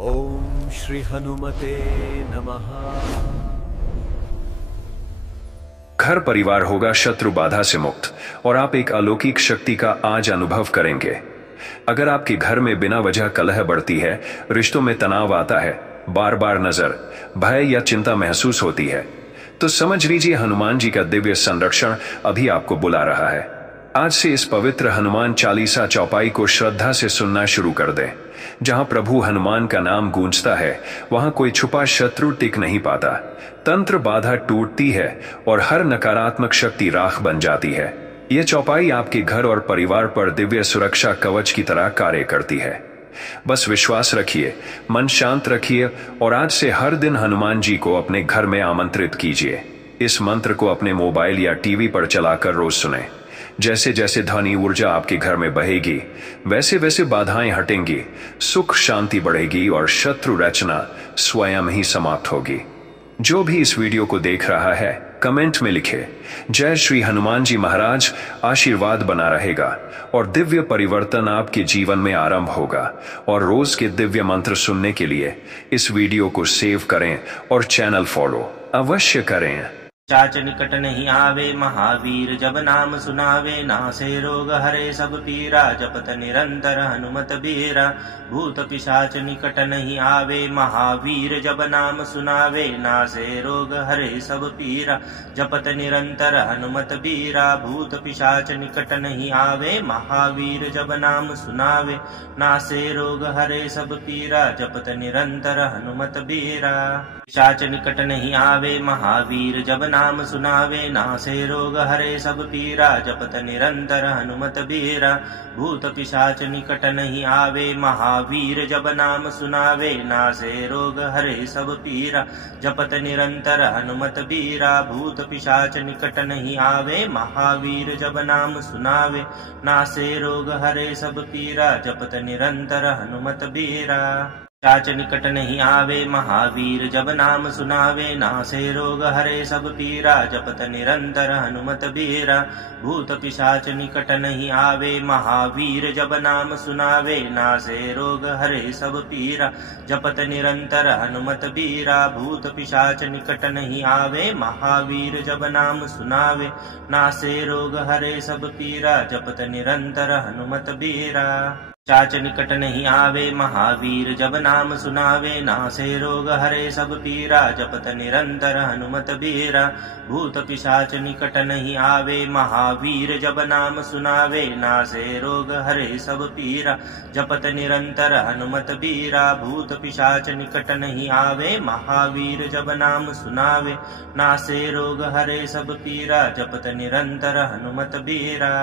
ओम श्री हनुमते नमः। घर परिवार होगा शत्रु बाधा से मुक्त और आप एक अलौकिक शक्ति का आज अनुभव करेंगे। अगर आपके घर में बिना वजह कलह बढ़ती है, रिश्तों में तनाव आता है, बार बार नजर, भय या चिंता महसूस होती है, तो समझ लीजिए हनुमान जी का दिव्य संरक्षण अभी आपको बुला रहा है। आज से इस पवित्र हनुमान चालीसा चौपाई को श्रद्धा से सुनना शुरू कर दें। जहां प्रभु हनुमान का नाम गूंजता है, वहां कोई छुपा शत्रु टिक नहीं पाता। तंत्र बाधा टूटती है और हर नकारात्मक शक्ति राख बन जाती है। यह चौपाई आपके घर और परिवार पर दिव्य सुरक्षा कवच की तरह कार्य करती है। बस विश्वास रखिए, मन शांत रखिए और आज से हर दिन हनुमान जी को अपने घर में आमंत्रित कीजिए। इस मंत्र को अपने मोबाइल या टीवी पर चलाकर रोज सुनें। जैसे जैसे ध्वनि ऊर्जा आपके घर में बहेगी, वैसे वैसे बाधाएं हटेंगी, सुख शांति बढ़ेगी और शत्रु रचना स्वयं ही समाप्त होगी। जो भी इस वीडियो को देख रहा है, कमेंट में लिखे जय श्री हनुमान जी महाराज। आशीर्वाद बना रहेगा और दिव्य परिवर्तन आपके जीवन में आरंभ होगा। और रोज के दिव्य मंत्र सुनने के लिए इस वीडियो को सेव करें और चैनल फॉलो अवश्य करें। चाच निकट नहीं आवे महावीर, जब नाम सुनावे नासे रोग हरे सब पीरा। जपत निरंतर हनुमत बीरा, भूत पिशाच निकट नहीं आवे महावीर। जब नाम सुनावे नासे रोग हरे सब पीरा। जपत निरंतर हनुमत बीरा, भूत पिशाच निकट नहीं आवे महावीर। जब नाम सुनावे नासे रोग हरे सब पीरा। जपत निरंतर हनुमत बीरा, पिशाच निकट नहीं आवे महावीर। जब नाम सुनावे नासे रोग हरे सब पीरा। जपत निरंतर हनुमत बीरा, भूत पिशाच निकट नहीं आवे महावीर। जब नाम सुनावे नासे रोग हरे सब पीरा। जपत निरंतर हनुमत बीरा, भूत पिशाच निकट नहीं आवे महावीर। जब नाम सुनावे नासे रोग हरे सब पीरा। जपत निरंतर हनुमत बीरा, चाच निकट नहीं आवे महावीर। जब नाम सुनावे नासे रोग हरे सब पीरा। जपत निरंतर हनुमत बीरा, भूत पिशाच निकट नहीं आवे महावीर। जब नाम सुनावे नासे रोग हरे सब पीरा। जपत निरंतर हनुमत बीरा, भूत पिशाच निकट नहीं आवे महावीर। जब नाम सुनावे नासे रोग हरे सब पीरा। जपत निरंतर हनुमत बीरा, चाच निकट नहीं आवे महावीर। जब नाम सुनावे नासे रोग हरे सब पीरा। जपत निरंतर हनुमत बीरा, भूत पिशाच निकट नहीं आवे महावीर। जब नाम सुनावे नासे रोग हरे सब पीरा। जपत निरंतर हनुमत बीरा, भूत पिशाच निकट नहीं आवे महावीर। जब नाम सुनावे नासे रोग हरे सब पीरा। जपत निरंतर हनुमत बीरा,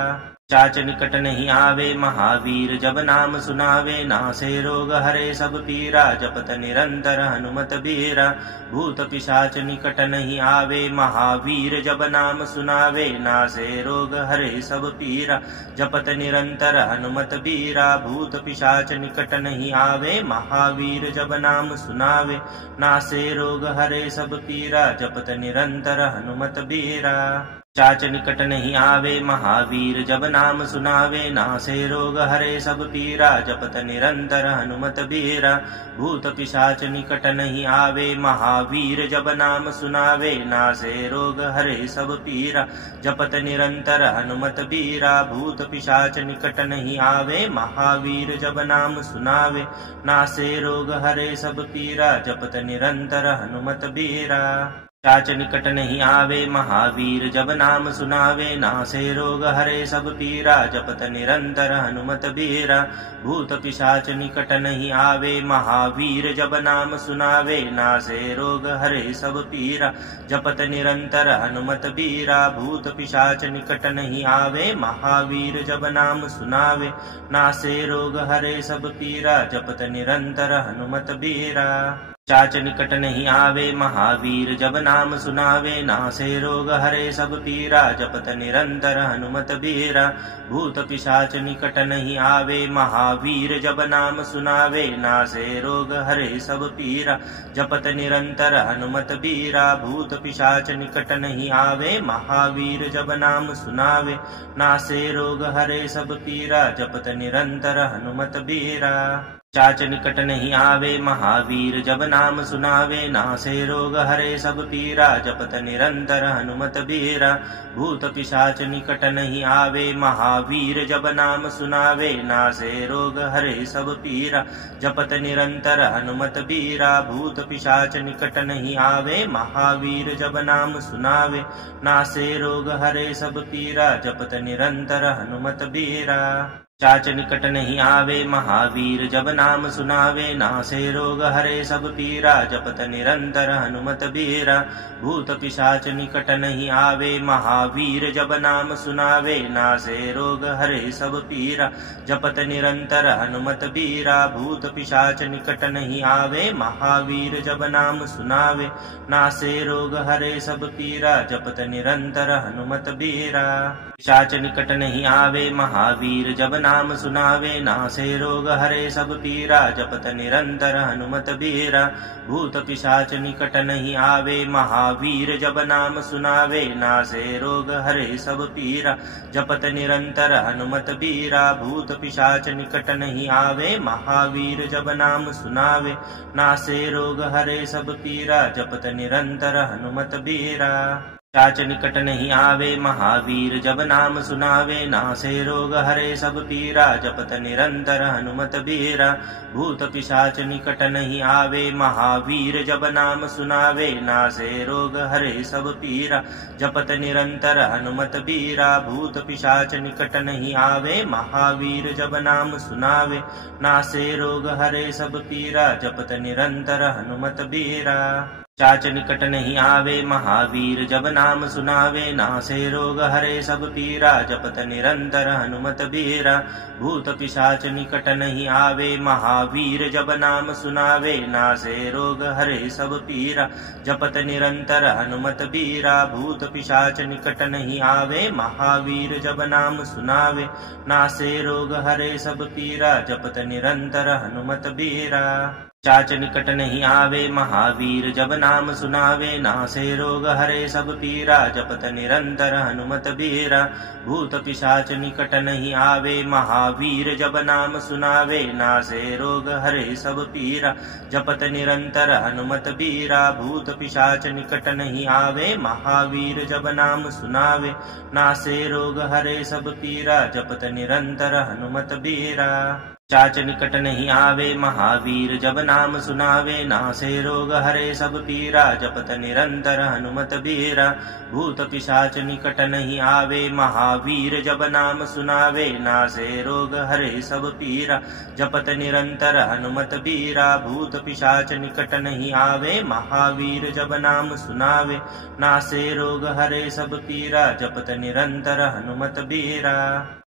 चाच निकट नहीं आवे महावीर। जब नाम सुनावे नासे रोग हरे सब पीरा। जपत निरंतर हनुमत बीरा, भूत पिशाच निकट नहीं आवे महावीर। जब नाम सुनावे नासे रोग हरे सब पीरा। जपत निरंतर हनुमत बीरा, भूत पिशाच निकट नहीं आवे महावीर। जब नाम सुनावे नासे रोग हरे सब पीरा। जपत निरंतर हनुमत बीरा, चाच निकट नहीं आवे महावीर। जब नाम सुनावे नासे रोग हरे सब पीरा। जपत निरंतर हनुमत बीरा, भूत पिशाच निकट नहीं आवे महावीर। जब नाम सुनावे नासे रोग हरे सब पीरा। जपत निरंतर हनुमत बीरा, भूत पिशाच निकट नहीं आवे महावीर। जब नाम सुनावे नासे रोग हरे सब पीरा। जपत निरंतर हनुमत बीरा, चाच निकट नहीं आवे महावीर। जब नाम सुनावे नासे रोग हरे सब पीरा। जपत निरंतर हनुमत बीरा, भूत पिशाच निकट नहीं आवे महावीर। जब नाम सुनावे नासे रोग हरे सब पीरा। जपत निरंतर हनुमत बीरा, भूत पिशाच निकट नहीं आवे महावीर। जब नाम सुनावे नासे रोग हरे सब पीरा। जपत निरंतर हनुमत बीरा, चाच निकट नहीं आवे महावीर। जब नाम सुनावे नासे रोग हरे सब पीरा। जपत निरंतर हनुमत बीरा, भूत पिशाच निकट नहीं आवे महावीर। जब नाम सुनावे नासे रोग हरे सब पीरा। जपत निरंतर हनुमत बीरा, भूत पिशाच निकट नहीं आवे महावीर। जब नाम सुनावे नासे रोग हरे सब पीरा। जपत निरंतर हनुमत बीरा, चाच निकट नहीं आवे महावीर जब नाम सुनावे, नासे रोग हरे सब पीरा जपत निरंतर हनुमत बीरा। भूत पिशाच निकट नहीं आवे महावीर जब नाम सुनावे, नासे रोग हरे सब पीरा जपत निरंतर हनुमत बीरा। भूत पिशाच निकट नहीं आवे महावीर जब नाम सुनावे, नासे रोग हरे सब पीरा जपत निरंतर हनुमत बीरा। चाच निकट नहीं आवे महावीर जब नाम सुनावे, नासे रोग हरे सब पीरा जपत निरंतर हनुमत बीरा। भूत पिशाच निकट नहीं आवे महावीर जब नाम सुनावे, नासे रोग हरे सब पीरा जपत निरंतर हनुमत बीरा। भूत पिशाच निकट नहीं आवे महावीर जब नाम सुनावे, नासे रोग हरे सब पीरा जपत निरंतर हनुमत बीरा। पिशाच निकट नहीं आवे महावीर जब नाम सुनावे, नासे रोग हरे सब पीरा जपत निरंतर हनुमत बीरा। भूत पिशाच निकट नहीं आवे महावीर जब नाम सुनावे, नासे रोग हरे सब पीरा जपत निरंतर हनुमत बीरा। भूत पिशाच निकट नहीं आवे महावीर जब नाम सुनावे, नासे रोग हरे सब पीरा जपत निरंतर हनुमत बीरा। चाच निकट नहीं आवे महावीर जब नाम सुनावे, नासे रोग हरे सब पीरा जपत निरंतर हनुमत बीरा। भूत पिशाच निकट नहीं आवे महावीर जब नाम सुनावे, नासे रोग हरे सब पीरा जपत निरंतर हनुमत बीरा। भूत पिशाच निकट नहीं आवे महावीर जब नाम सुनावे, नासे रोग हरे सब पीरा जपत निरंतर हनुमत बीरा। चाच निकट नहीं आवे महावीर जब नाम सुनावे, नासे रोग हरे सब पीरा जपत निरंतर हनुमत बीरा। भूत पिशाच निकट नहीं आवे महावीर जब नाम सुनावे, नासे रोग हरे सब पीरा जपत निरंतर हनुमत बीरा। भूत पिशाच निकट नहीं आवे महावीर जब नाम सुनावे, नासे रोग हरे सब पीरा जपत निरंतर हनुमत बीरा। चाच निकट नहीं आवे महावीर जब नाम सुनावे, नासे रोग हरे सब पीरा जपत निरंतर हनुमत बीरा। भूत पिशाच निकट नहीं आवे महावीर जब नाम सुनावे, नासे रोग हरे सब पीरा जपत निरंतर हनुमत बीरा। भूत पिशाच निकट नहीं आवे महावीर जब नाम सुनावे, नासे रोग हरे सब पीरा जपत निरंतर हनुमत बीरा। चाच निकट नहीं आवे महावीर जब नाम सुनावे, नासे रोग हरे सब पीरा जपत निरंतर हनुमत बीरा। भूत पिशाच निकट नहीं आवे महावीर जब नाम सुनावे, नासे रोग हरे सब पीरा जपत निरंतर हनुमत बीरा। भूत पिशाच निकट नहीं आवे महावीर जब नाम सुनावे, नासे रोग हरे सब पीरा जपत निरंतर हनुमत बीरा।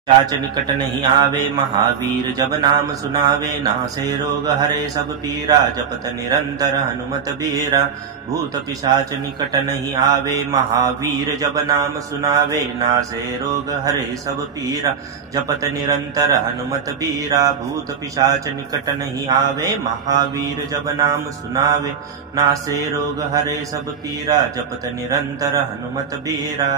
चाच निकट नहीं आवे महावीर जब नाम सुनावे, नासे रोग हरे सब पीरा जपत निरंतर हनुमत बीरा। भूत पिशाच निकट नहीं आवे महावीर जब नाम सुनावे, नासे रोग हरे सब पीरा जपत निरंतर हनुमत बीरा। भूत पिशाच निकट नहीं आवे महावीर जब नाम सुनावे, नासे रोग हरे सब पीरा जपत निरंतर हनुमत बीरा।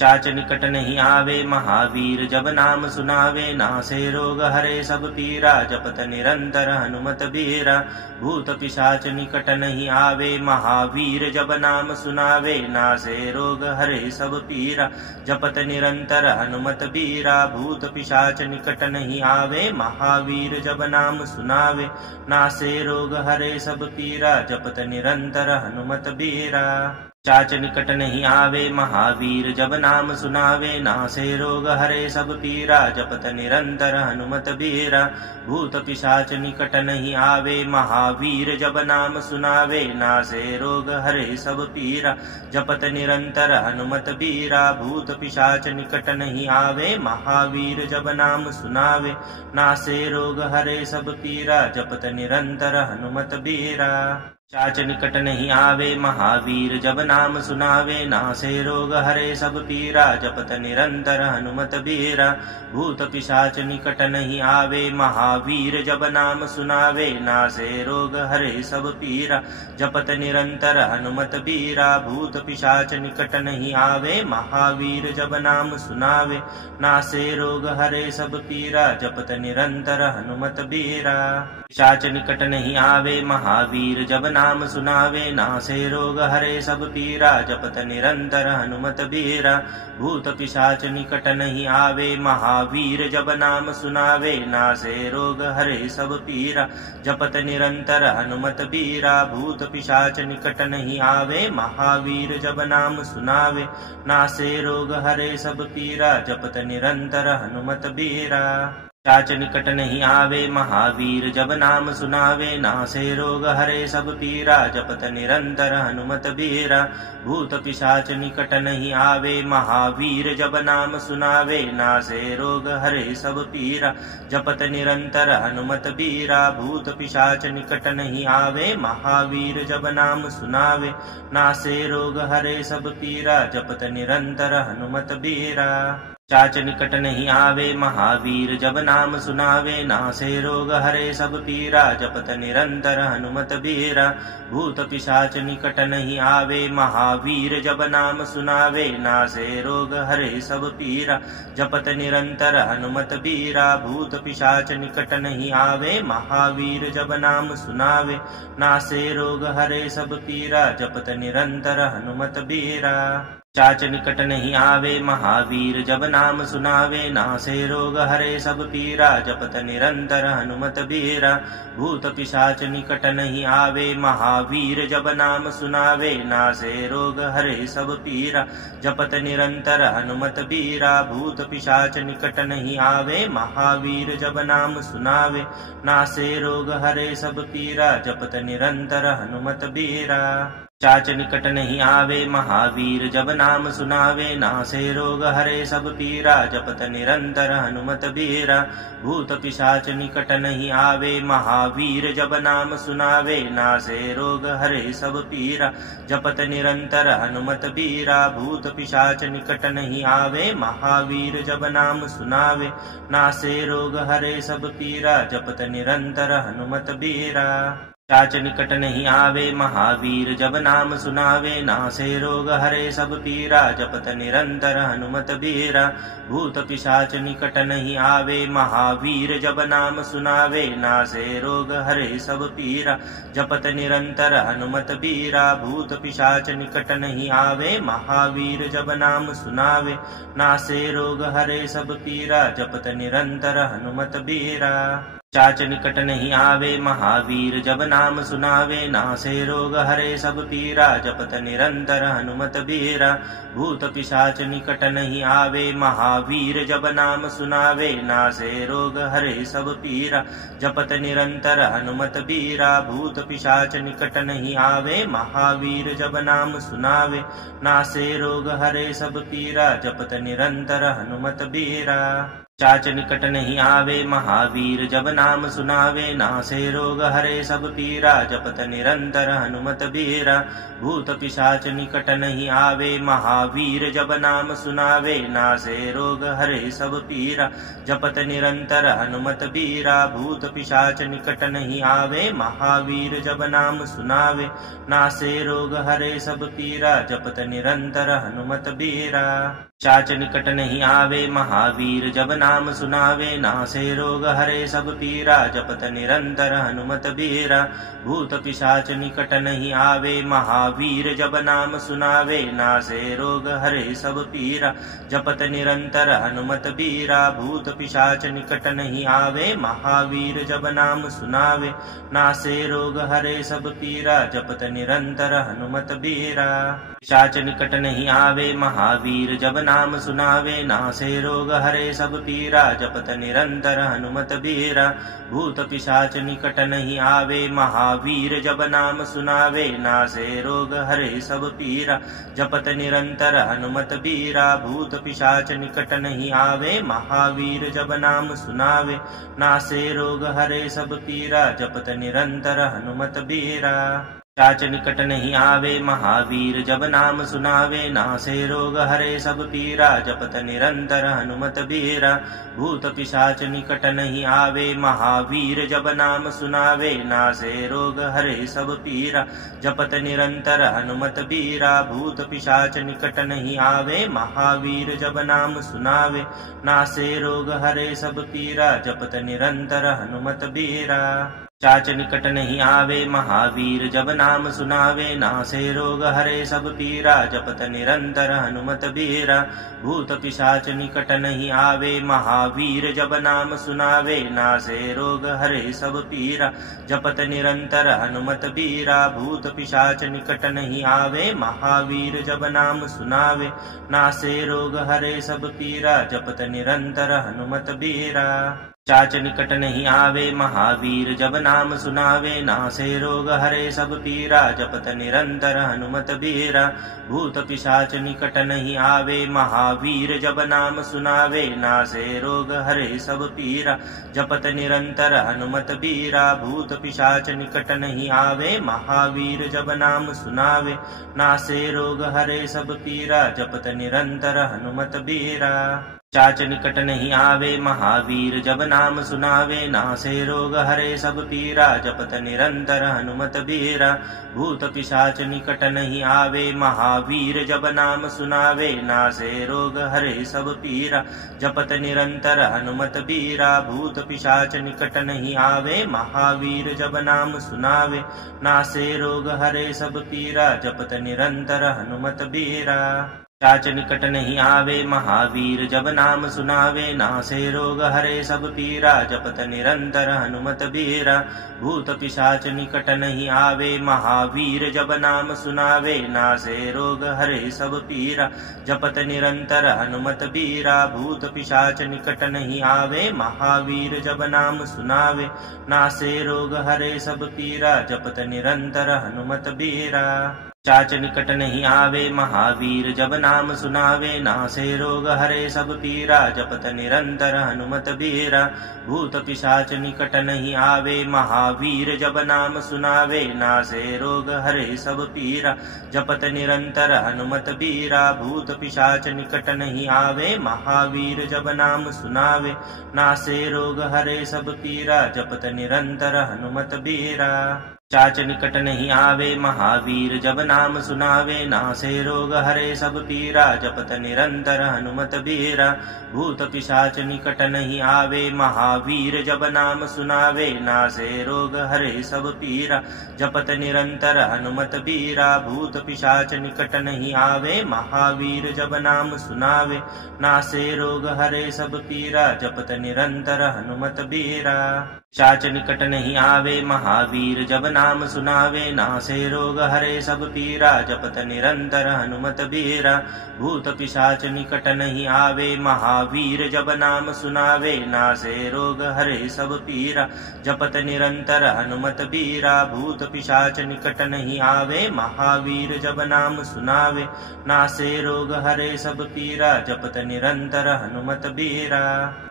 चाच निकट नहीं आवे महावीर जब नाम सुनावे, नासे रोग हरे सब पीरा जपत निरंतर हनुमत बीरा। भूत पिशाच निकट नहीं आवे महावीर जब नाम सुनावे, नासे रोग हरे सब पीरा जपत निरंतर हनुमत बीरा। भूत पिशाच निकट नहीं आवे महावीर जब नाम सुनावे, नासे रोग हरे सब पीरा जपत निरंतर हनुमत बीरा। चाच निकट नहीं आवे महावीर जब नाम सुनावे, नासे रोग हरे सब पीरा जपत निरंतर हनुमत बीरा। भूत पिशाच निकट नहीं आवे महावीर जब नाम सुनावे, नासे रोग हरे सब पीरा जपत निरंतर हनुमत बीरा। भूत पिशाच निकट नहीं आवे महावीर जब नाम सुनावे, नासे रोग हरे सब पीरा जपत निरंतर हनुमत बीरा। चाच निकट नहीं आवे महावीर जब नाम सुनावे, नासे रोग हरे सब पीरा, जपत निरंतर हनुमत बीरा। भूत पिशाच निकट नहीं आवे महावीर जब नाम सुनावे, नासे रोग हरे सब पीरा, जपत निरंतर हनुमत बीरा। भूत पिशाच निकट नहीं आवे महावीर जब नाम सुनावे, नासे रोग हरे सब पीरा, जपत निरंतर हनुमत बीरा। पिशाच निकट नहीं आवे महावीर जब नाम सुनावे, नासे रोग हरे सब पीरा, जपत निरंतर हनुमत बीरा। भूत पिशाच निकट नहीं आवे महावीर जब नाम सुनावे, नासे रोग हरे सब पीरा, जपत निरंतर हनुमत बीरा। भूत पिशाच निकट नहीं आवे महावीर जब नाम सुनावे, नासे रोग हरे सब पीरा, जपत निरंतर हनुमत बीरा। चाच निकट नहीं आवे महावीर जब नाम सुनावे, नासे रोग हरे सब पीरा, जपत निरंतर हनुमत बीरा। भूत पिशाच निकट नहीं आवे महावीर जब नाम सुनावे, नासे रोग हरे सब पीरा, जपत निरंतर हनुमत बीरा। भूत पिशाच निकट नहीं आवे महावीर जब नाम सुनावे, नासे रोग हरे सब पीरा, जपत निरंतर हनुमत बीरा। चाच निकट नहीं आवे महावीर जब नाम सुनावे, नासे रोग हरे सब पीरा, जपत निरंतर हनुमत बीरा। भूत पिशाच निकट नहीं आवे महावीर जब नाम सुनावे, नासे रोग हरे सब पीरा, जपत निरंतर हनुमत बीरा। भूत पिशाच निकट नहीं आवे महावीर जब नाम सुनावे, नासे रोग हरे सब पीरा, जपत निरंतर हनुमत बीरा। चाच निकट नहीं आवे महावीर जब नाम सुनावे, नासे रोग हरे सब पीरा, जपत निरंतर हनुमत बीरा। भूत पिशाच निकट नहीं आवे महावीर जब नाम सुनावे, नासे रोग हरे सब पीरा, जपत निरंतर हनुमत बीरा। भूत पिशाच निकट नहीं आवे महावीर जब नाम सुनावे, नासे रोग हरे सब पीरा, जपत निरंतर हनुमत बीरा। चाच निकट नहीं आवे महावीर जब नाम सुनावे, नासे रोग हरे सब पीरा, जपत निरंतर हनुमत बीरा। भूत पिशाच निकट नहीं आवे महावीर जब नाम सुनावे, नासे रोग हरे सब पीरा, जपत निरंतर हनुमत बीरा। भूत पिशाच निकट नहीं आवे महावीर जब नाम सुनावे, नासे रोग हरे सब पीरा, जपत निरंतर हनुमत बीरा। चाच निकट नहीं आवे महावीर जब नाम सुनावे, नासे रोग हरे सब पीरा, जपत निरंतर हनुमत बीरा। भूत पिशाच निकट नहीं आवे महावीर जब नाम सुनावे, नासे रोग हरे सब पीरा, जपत निरंतर हनुमत बीरा। भूत पिशाच निकट नहीं आवे महावीर जब नाम सुनावे, नासे रोग हरे सब पीरा, जपत निरंतर हनुमत बीरा। चाच निकट नहीं आवे महावीर जब नाम सुनावे, नासे रोग हरे सब पीरा, जपत निरंतर हनुमत बीरा। भूत पिशाच निकट नहीं आवे महावीर जब नाम सुनावे, नासे रोग हरे सब पीरा, जपत निरंतर हनुमत बीरा। भूत पिशाच निकट नहीं आवे महावीर जब नाम सुनावे, नासे रोग हरे सब पीरा, जपत निरंतर हनुमत बीरा। चाच निकट नहीं आवे महावीर जब नाम सुनावे, नासे रोग हरे सब पीरा, जपत निरंतर हनुमत बीरा। भूत पिशाच निकट नहीं आवे महावीर जब नाम सुनावे, नासे रोग हरे सब पीरा, जपत निरंतर हनुमत बीरा। भूत पिशाच निकट नहीं आवे महावीर जब नाम सुनावे, नासे रोग हरे सब पीरा, जपत निरंतर हनुमत बीरा। चाच निकट नहीं आवे महावीर जब नाम सुनावे, नासे रोग हरे सब पीरा, जपत निरंतर हनुमत बीरा। भूत पिशाच निकट नहीं आवे महावीर जब नाम सुनावे, नासे रोग हरे सब पीरा, जपत निरंतर हनुमत बीरा। भूत पिशाच निकट नहीं आवे महावीर जब नाम सुनावे, नासे रोग हरे सब पीरा, जपत निरंतर हनुमत बीरा। पिशाच निकट नहीं आवे महावीर जब नाम सुनावे, नासे रोग हरे सब पीरा, जपत निरंतर हनुमत बीरा। भूत पिशाच निकट नहीं आवे महावीर जब नाम सुनावे, नासे रोग हरे सब पीरा, जपत निरंतर हनुमत बीरा। भूत पिशाच निकट नहीं आवे महावीर जब नाम सुनावे, नासे रोग हरे सब पीरा, जपत निरंतर हनुमत बीरा। चाच निकट नहीं आवे महावीर जब नाम सुनावे, नासे रोग हरे सब पीरा, जपत निरंतर हनुमत बीरा। भूत पिशाच निकट नहीं आवे महावीर जब नाम सुनावे, नासे रोग हरे सब पीरा, जपत निरंतर हनुमत बीरा। भूत पिशाच निकट नहीं आवे महावीर जब नाम सुनावे, नासे रोग हरे सब पीरा, जपत निरंतर हनुमत बीरा। चाच निकट नहीं आवे महावीर जब नाम सुनावे, नासे रोग हरे सब पीरा, जपत निरंतर हनुमत बीरा। भूत पिशाच निकट नहीं आवे महावीर जब नाम सुनावे, नासे रोग हरे सब पीरा, जपत निरंतर हनुमत बीरा। भूत पिशाच निकट नहीं आवे महावीर जब नाम सुनावे, नासे रोग हरे सब पीरा, जपत निरंतर हनुमत बीरा। चाच निकट नहीं आवे महावीर जब नाम सुनावे, नासे रोग हरे सब पीरा, जपत निरंतर हनुमत बीरा। भूत पिशाच निकट नहीं आवे महावीर जब नाम सुनावे, नासे रोग हरे सब पीरा, जपत निरंतर हनुमत बीरा। भूत पिशाच निकट नहीं आवे महावीर जब नाम सुनावे, नासे रोग हरे सब पीरा, जपत निरंतर हनुमत बीरा। चाच निकट नहीं आवे महावीर जब नाम सुनावे, नासे रोग हरे सब पीरा, जपत निरंतर हनुमत बीरा। भूत पिशाच निकट नहीं आवे महावीर जब नाम सुनावे, नासे रोग हरे सब पीरा, जपत निरंतर हनुमत बीरा। भूत पिशाच निकट नहीं आवे महावीर जब नाम सुनावे, नासे रोग हरे सब पीरा, जपत निरंतर हनुमत बीरा। चाच निकट नहीं आवे महावीर जब नाम सुनावे, नासे रोग हरे सब पीरा, जपत निरंतर हनुमत बीरा। भूत पिशाच निकट नहीं आवे महावीर जब नाम सुनावे, नासे रोग हरे सब पीरा, जपत निरंतर हनुमत बीरा। भूत पिशाच निकट नहीं आवे महावीर जब नाम सुनावे, नासे रोग हरे सब पीरा, जपत निरंतर हनुमत बीरा। चाच निकट नहीं आवे महावीर जब नाम सुनावे, नासे रोग हरे सब पीरा, जपत निरंतर हनुमत बीरा। भूत पिशाच निकट नहीं आवे महावीर जब नाम सुनावे, नासे रोग हरे सब पीरा, जपत निरंतर हनुमत बीरा। भूत पिशाच निकट नहीं आवे महावीर जब नाम सुनावे, नासे रोग हरे सब पीरा, जपत निरंतर हनुमत बीरा। चाच निकट नहीं आवे महावीर जब नाम सुनावे, नासे रोग हरे सब पीरा, जपत निरंतर हनुमत बीरा। भूत पिशाच निकट नहीं आवे महावीर जब नाम सुनावे, नासे रोग हरे सब पीरा, जपत निरंतर हनुमत बीरा। भूत पिशाच निकट नहीं आवे महावीर जब नाम सुनावे, नासे रोग हरे सब पीरा, जपत निरंतर हनुमत बीरा। चाच निकट नहीं आवे महावीर जब नाम सुनावे, नासे रोग हरे सब पीरा, जपत निरंतर हनुमत बीरा। भूत पिशाच निकट नहीं आवे महावीर जब नाम सुनावे, नासे रोग हरे सब पीरा, जपत निरंतर हनुमत बीरा। भूत पिशाच निकट नहीं आवे महावीर जब नाम सुनावे, नासे रोग हरे सब पीरा, जपत निरंतर हनुमत बीरा।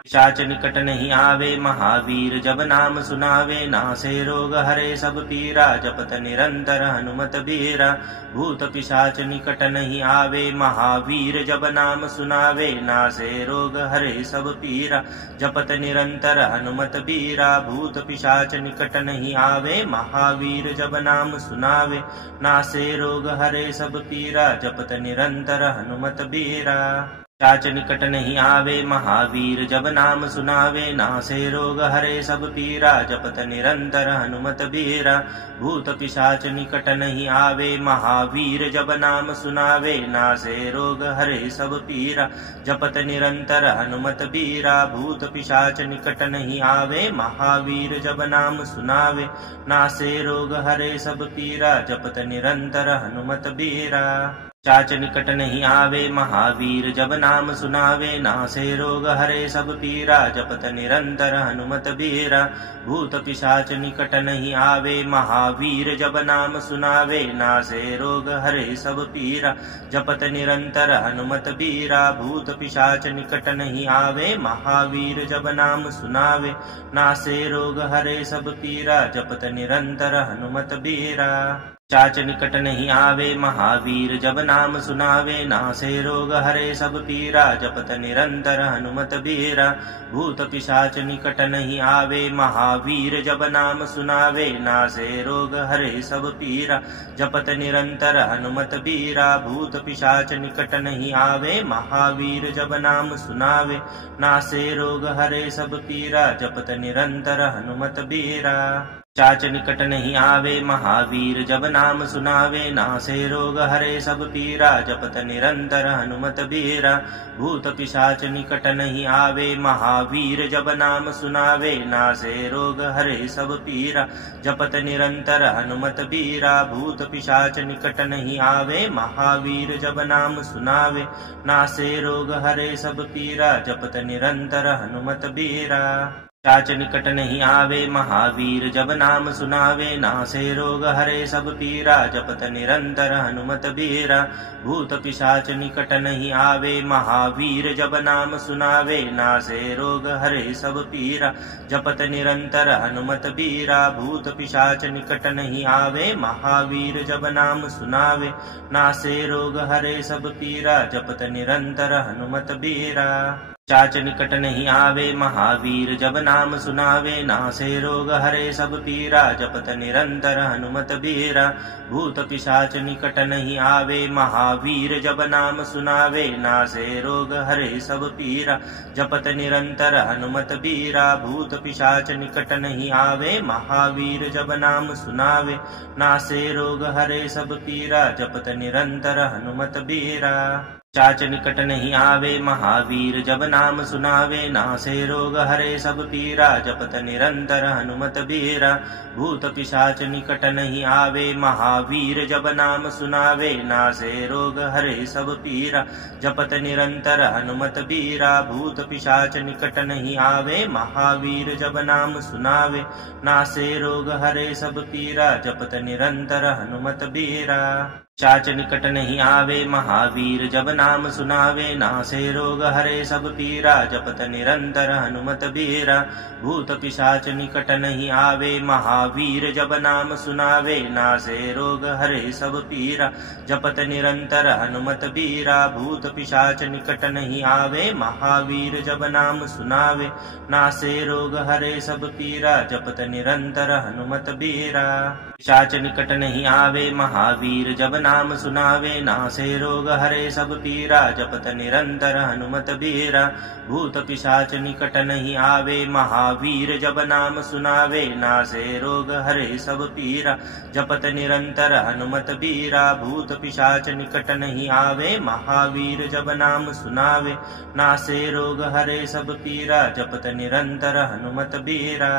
पिशाच निकट नहीं आवे महावीर जब नाम सुनावे, नासे रोग हरे सब पीरा, जपत निरंतर हनुमत बीरा। भूत पिशाच निकट नहीं आवे महावीर जब नाम सुनावे, नासे रोग हरे सब पीरा, जपत निरंतर हनुमत बीरा। भूत पिशाच निकट नहीं आवे महावीर जब नाम सुनावे, नासे रोग हरे सब पीरा, जपत निरंतर हनुमत बीरा। चाच निकट नहीं आवे महावीर जब नाम सुनावे, नासे रोग हरे सब पीरा, जपत निरंतर हनुमत बीरा। भूत पिशाच निकट नहीं आवे महावीर जब नाम सुनावे, नासे रोग हरे सब पीरा, जपत निरंतर हनुमत बीरा। भूत पिशाच निकट नहीं आवे महावीर जब नाम सुनावे, नासे रोग हरे सब पीरा, जपत निरंतर हनुमत बीरा। चाच निकट नहीं आवे महावीर जब नाम सुनावे, नासे रोग हरे सब पीरा, जपत निरंतर हनुमत बीरा। भूत पिशाच निकट नहीं आवे महावीर जब नाम सुनावे, नासे रोग हरे सब पीरा, जपत निरंतर हनुमत बीरा। भूत पिशाच निकट नहीं आवे महावीर जब नाम सुनावे, नासे रोग हरे सब पीरा, जपत निरंतर हनुमत बीरा। चाच निकट नहीं आवे महावीर जब नाम सुनावे, नासे रोग हरे सब पीरा जपत निरंतर हनुमत बीरा। भूत पिशाच निकट नहीं आवे महावीर जब नाम सुनावे, नासे रोग हरे सब पीरा जपत निरंतर हनुमत बीरा। भूत पिशाच निकट नहीं आवे महावीर जब नाम सुनावे, नासे रोग हरे सब पीरा जपत निरंतर हनुमत बीरा। चाच निकट नहीं आवे महावीर जब नाम सुनावे, नासे रोग हरे सब पीरा जपत निरंतर हनुमत बीरा। भूत पिशाच निकट नहीं आवे महावीर जब नाम सुनावे, नासे रोग हरे सब पीरा जपत निरंतर हनुमत बीरा। भूत पिशाच निकट नहीं आवे महावीर जब नाम सुनावे, नासे रोग हरे सब पीरा जपत निरंतर हनुमत बीरा। चाच निकट नहीं आवे महावीर जब नाम सुनावे, नासे रोग हरे सब पीरा जपत निरंतर हनुमत बीरा। भूत पिशाच निकट नहीं आवे महावीर जब नाम सुनावे, नासे रोग हरे सब पीरा जपत निरंतर हनुमत बीरा। भूत पिशाच निकट नहीं आवे महावीर जब नाम सुनावे, नासे रोग हरे सब पीरा जपत निरंतर हनुमत बीरा। चाच निकट नहीं आवे महावीर जब नाम सुनावे, नासे रोग हरे सब पीरा जपत निरंतर हनुमत बीरा। भूत पिशाच निकट नहीं आवे महावीर जब नाम सुनावे, नासे रोग हरे सब पीरा जपत निरंतर हनुमत बीरा। भूत पिशाच निकट नहीं आवे महावीर जब नाम सुनावे, नासे रोग हरे सब पीरा जपत निरंतर हनुमत बीरा। चाच निकट नहीं आवे महावीर जब नाम सुनावे, नासे रोग हरे सब पीरा जपत निरंतर हनुमत बीरा। भूत पिशाच निकट नहीं आवे महावीर जब नाम सुनावे, नासे रोग हरे सब पीरा जपत निरंतर हनुमत बीरा। भूत पिशाच निकट नहीं आवे महावीर जब नाम सुनावे, नासे रोग हरे सब पीरा जपत निरंतर हनुमत बीरा। चाच निकट नहीं आवे महावीर जब नाम सुनावे, नासे रोग हरे सब पीरा जपत निरंतर हनुमत बीरा। भूत पिशाच निकट नहीं आवे महावीर जब नाम सुनावे, नासे रोग हरे सब पीरा जपत निरंतर हनुमत बीरा। भूत पिशाच निकट नहीं आवे महावीर जब नाम सुनावे, नासे रोग हरे सब पीरा जपत निरंतर हनुमत बीरा। पिशाच निकट नहीं आवे महावीर जब नाम सुनावे, नासे रोग हरे सब पीरा जपत निरंतर हनुमत बीरा। भूत पिशाच निकट नहीं आवे महावीर जब नाम सुनावे, नासे रोग हरे सब पीरा जपत निरंतर हनुमत बीरा। भूत पिशाच निकट नहीं आवे महावीर जब नाम सुनावे, नासे रोग हरे सब पीरा जपत निरंतर हनुमत बीरा।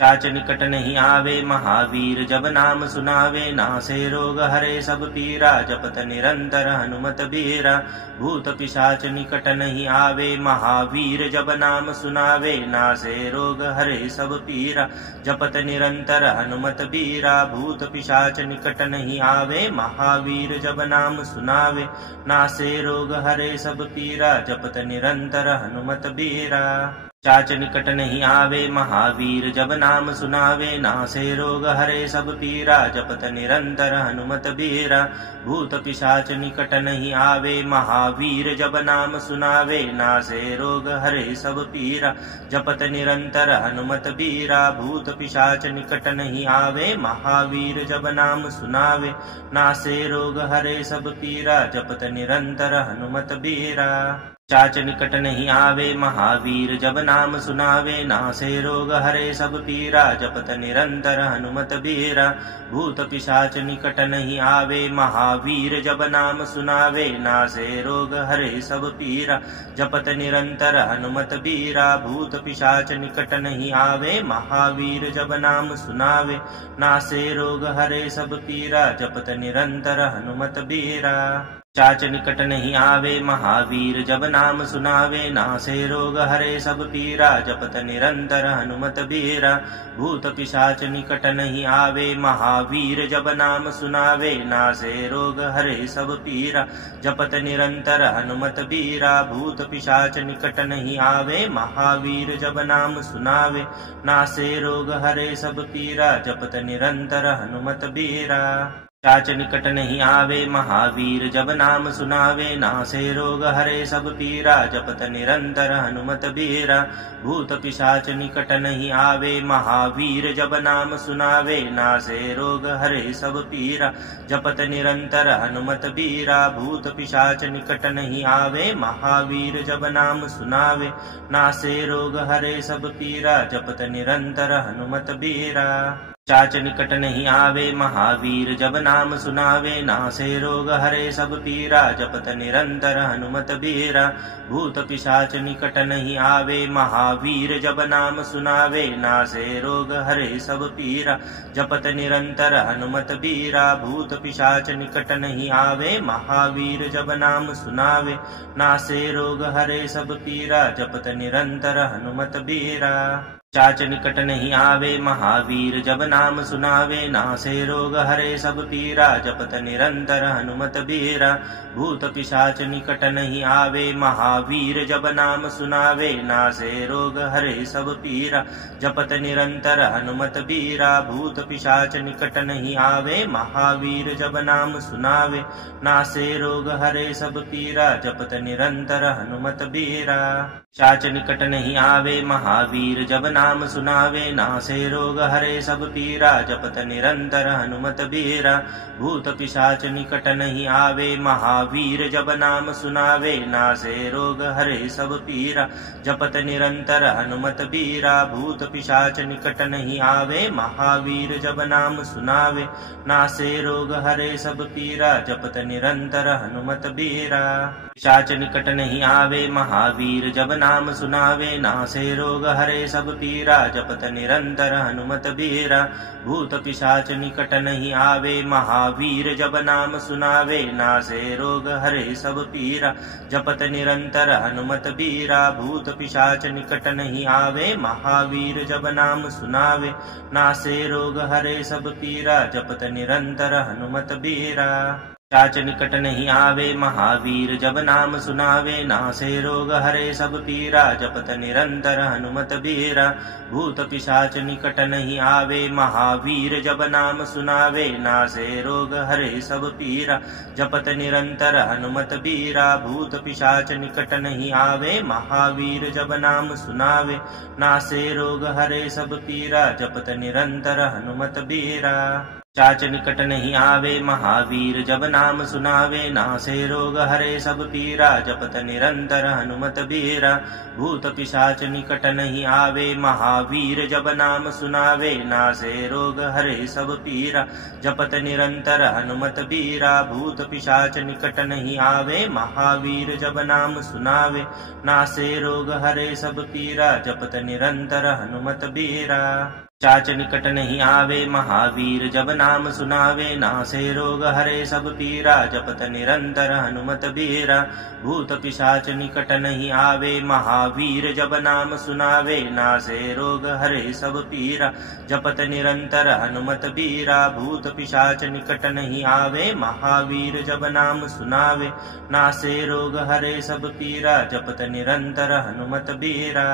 चाच निकट नहीं आवे महावीर जब नाम सुनावे, नासे रोग हरे सब पीरा जपत निरंतर हनुमत बीरा। भूत पिशाच निकट नहीं आवे महावीर जब नाम सुनावे, नासे रोग हरे सब पीरा जपत निरंतर हनुमत बीरा। भूत पिशाच निकट नहीं आवे महावीर जब नाम सुनावे, नासे रोग हरे सब पीरा जपत निरंतर हनुमत बीरा। चाच निकट नहीं आवे महावीर जब नाम सुनावे, नासे रोग हरे सब पीरा जपत निरंतर हनुमत बीरा। भूत पिशाच निकट नहीं आवे महावीर जब नाम सुनावे, नासे रोग हरे सब पीरा जपत निरंतर हनुमत बीरा। भूत पिशाच निकट नहीं आवे महावीर जब नाम सुनावे, नासे रोग हरे सब पीरा जपत निरंतर हनुमत बीरा। चाच निकट नहीं आवे महावीर जब नाम सुनावे, नासे रोग हरे सब पीरा जपत निरंतर हनुमत बीरा। भूत पिशाच निकट नहीं आवे महावीर जब नाम सुनावे, नासे रोग हरे सब पीरा जपत निरंतर हनुमत बीरा। भूत पिशाच निकट नहीं आवे महावीर जब नाम सुनावे, नासे रोग हरे सब पीरा जपत निरंतर हनुमत बीरा। चाच निकट नहीं आवे महावीर जब नाम सुनावे, नासे रोग हरे सब पीरा जपत निरंतर हनुमत बीरा। भूत पिशाच निकट नहीं आवे महावीर जब नाम सुनावे, नासे रोग हरे सब पीरा जपत निरंतर हनुमत बीरा। भूत पिशाच निकट नहीं आवे महावीर जब नाम सुनावे, नासे रोग हरे सब पीरा जपत निरंतर हनुमत बीरा। चाच निकट नहीं आवे महावीर जब नाम सुनावे, नासे रोग हरे सब पीरा जपत निरंतर हनुमत बीरा। भूत पिशाच निकट नहीं आवे महावीर जब नाम सुनावे, नासे रोग हरे सब पीरा जपत निरंतर हनुमत बीरा। भूत पिशाच निकट नहीं आवे महावीर जब नाम सुनावे, नासे रोग हरे सब पीरा जपत निरंतर हनुमत बीरा। चाच निकट नहीं आवे महावीर जब नाम सुनावे, नासे रोग हरे सब पीरा जपत निरंतर हनुमत बीरा। भूत पिशाच निकट नहीं आवे महावीर जब नाम सुनावे, नासे रोग हरे सब पीरा जपत निरंतर हनुमत बीरा। भूत पिशाच निकट नहीं आवे महावीर जब नाम सुनावे, नासे रोग हरे सब पीरा जपत निरंतर हनुमत बीरा। चाच निकट नहीं आवे महावीर जब नाम सुनावे, नासे रोग हरे सब पीरा जपत निरंतर हनुमत बीरा। भूत पिशाच निकट नहीं आवे महावीर जब नाम सुनावे, नासे रोग हरे सब पीरा जपत निरंतर हनुमत बीरा। भूत पिशाच निकट नहीं आवे महावीर जब नाम सुनावे, नासे रोग हरे सब पीरा जपत निरंतर हनुमत बीरा। चाच निकट नहीं आवे महावीर जब नाम सुनावे, नासे रोग हरे सब पीरा जपत निरंतर हनुमत बीरा। भूत पिशाच निकट नहीं आवे महावीर जब नाम सुनावे, नासे रोग हरे सब पीरा जपत निरंतर हनुमत बीरा। भूत पिशाच निकट नहीं आवे महावीर जब नाम सुनावे, नासे रोग हरे सब पीरा जपत निरंतर हनुमत बीरा। पिशाच निकट नहीं आवे महावीर जब नाम सुनावे, नासे रोग हरे सब पीरा जपत निरंतर हनुमत बीरा। भूत पिशाच निकट नहीं आवे महावीर जब नाम सुनावे, नासे रोग हरे सब पीरा जपत निरंतर हनुमत बीरा। भूत पिशाच निकट नहीं आवे महावीर जब नाम सुनावे, नासे रोग हरे सब पीरा जपत निरंतर हनुमत बीरा। चाच निकट नहीं आवे महावीर जब नाम सुनावे, नासे रोग हरे सब पीरा जपत निरंतर हनुमत बीरा। भूत पिशाच निकट नहीं आवे महावीर जब नाम सुनावे, नासे रोग हरे सब पीरा जपत निरंतर हनुमत बीरा। भूत पिशाच निकट नहीं आवे महावीर जब नाम सुनावे, नासे रोग हरे सब पीरा जपत निरंतर हनुमत बीरा। चाच निकट नहीं आवे महावीर जब नाम सुनावे, नासे रोग हरे सब पीरा जपत निरंतर हनुमत बीरा। भूत पिशाच निकट नहीं आवे महावीर जब नाम सुनावे, नासे रोग हरे सब पीरा जपत निरंतर हनुमत बीरा। भूत पिशाच निकट नहीं आवे महावीर जब नाम सुनावे, नासे रोग हरे सब पीरा जपत निरंतर हनुमत बीरा। चाच निकट नहीं आवे महावीर जब नाम सुनावे, नासे रोग हरे सब पीरा जपत निरंतर हनुमत बीरा। भूत पिशाच निकट नहीं आवे महावीर जब नाम सुनावे, नासे रोग हरे सब पीरा जपत निरंतर हनुमत बीरा। भूत पिशाच निकट नहीं आवे महावीर जब नाम सुनावे, नासे रोग हरे सब पीरा जपत निरंतर हनुमत बीरा।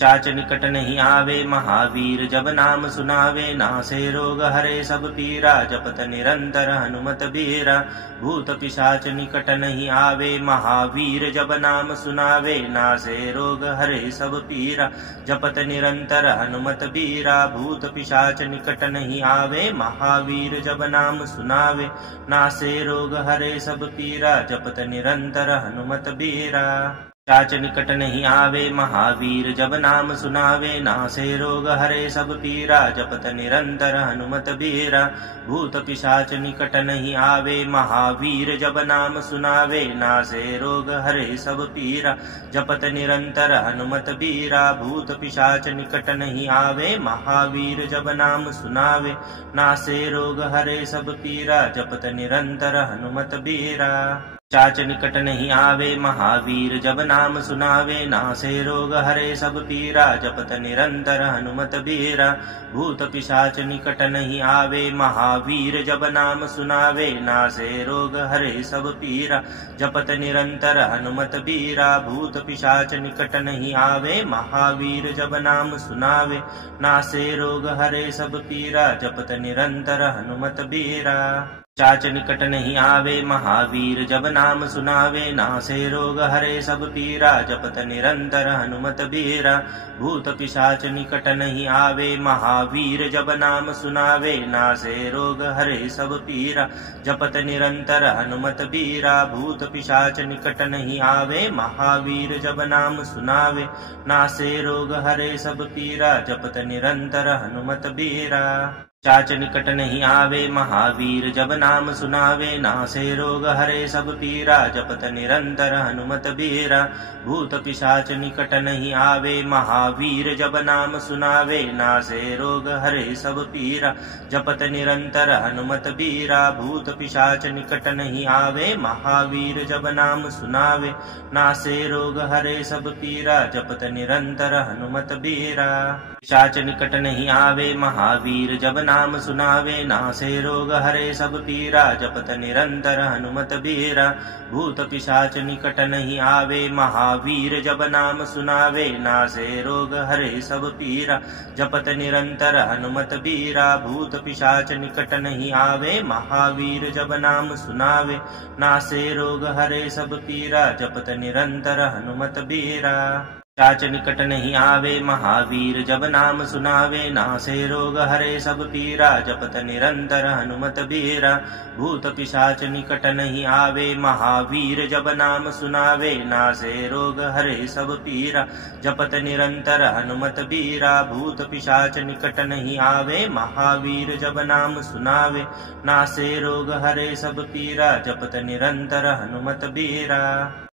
चाच निकट नहीं आवे महावीर जब नाम सुनावे, नासे रोग हरे सब पीरा जपत निरंतर हनुमत बीरा। भूत पिशाच निकट नहीं आवे महावीर जब नाम सुनावे, नासे रोग हरे सब पीरा जपत निरंतर हनुमत बीरा। भूत पिशाच निकट नहीं आवे महावीर जब नाम सुनावे, नासे रोग हरे सब पीरा जपत निरंतर हनुमत बीरा। चाच निकट नहीं आवे महावीर जब नाम सुनावे, नासे रोग हरे सब पीरा जपत निरंतर हनुमत बीरा। भूत पिशाच निकट नहीं आवे महावीर जब नाम सुनावे, नासे रोग हरे सब पीरा जपत निरंतर हनुमत बीरा। भूत पिशाच निकट नहीं आवे महावीर जब नाम सुनावे, नासे रोग हरे सब पीरा जपत निरंतर हनुमत बीरा। चाच निकट नहीं आवे महावीर जब नाम सुनावे, नासे रोग हरे सब पीरा जपत निरंतर हनुमत बीरा। भूत पिशाच निकट नहीं आवे महावीर जब नाम सुनावे, नासे रोग हरे सब पीरा जपत निरंतर हनुमत बीरा। भूत पिशाच निकट नहीं आवे महावीर जब नाम सुनावे, नासे रोग हरे सब पीरा जपत निरंतर हनुमत बीरा। चाच निकट नहीं आवे महावीर जब नाम सुनावे, नासे रोग हरे सब पीरा जपत निरंतर हनुमत बीरा। भूत पिशाच निकट नहीं आवे महावीर जब नाम सुनावे, नासे रोग हरे सब पीरा जपत निरंतर हनुमत बीरा। भूत पिशाच निकट नहीं आवे महावीर जब नाम सुनावे, नासे रोग हरे सब पीरा जपत निरंतर हनुमत बीरा। चाच निकट नहीं आवे महावीर जब नाम सुनावे, नासे रोग हरे सब पीरा जपत निरंतर हनुमत बीरा। भूत पिशाच निकट नहीं आवे महावीर जब नाम सुनावे, नासे रोग हरे सब पीरा जपत निरंतर हनुमत बीरा। भूत पिशाच निकट नहीं आवे महावीर जब नाम सुनावे, नासे रोग हरे सब पीरा जपत निरंतर हनुमत बीरा। पिशाच निकट नहीं आवे महावीर जब नाम सुनावे, नासे रोग हरे सब पीरा जपत निरंतर हनुमत बीरा। भूत पिशाच निकट नहीं आवे महावीर जब नाम सुनावे, नासे रोग हरे सब पीरा जपत निरंतर हनुमत बीरा। भूत पिशाच निकट नहीं आवे महावीर जब नाम सुनावे, नासे रोग हरे सब पीरा जपत निरंतर हनुमत बीरा। चाच निकट नहीं आवे महावीर जब नाम सुनावे, नासे रोग हरे सब पीरा जपत निरंतर हनुमत बीरा। भूत पिशाच निकट नहीं आवे महावीर जब नाम सुनावे, नासे रोग हरे सब पीरा जपत निरंतर हनुमत बीरा। भूत पिशाच निकट नहीं आवे महावीर जब नाम सुनावे, नासे रोग हरे सब पीरा जपत निरंतर हनुमत बीरा।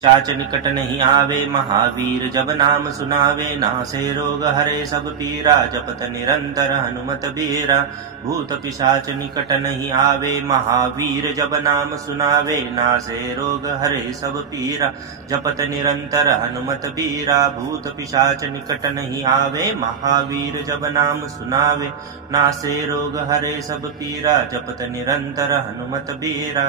चाच निकट नहीं आवे महावीर जब नाम सुनावे, नासे रोग हरे सब पीरा जपत निरंतर हनुमत बीरा। भूत पिशाच निकट नहीं आवे महावीर जब नाम सुनावे, नासे रोग हरे सब पीरा जपत निरंतर हनुमत बीरा। भूत पिशाच निकट नहीं आवे महावीर जब नाम सुनावे, नासे रोग हरे सब पीरा जपत निरंतर हनुमत बीरा।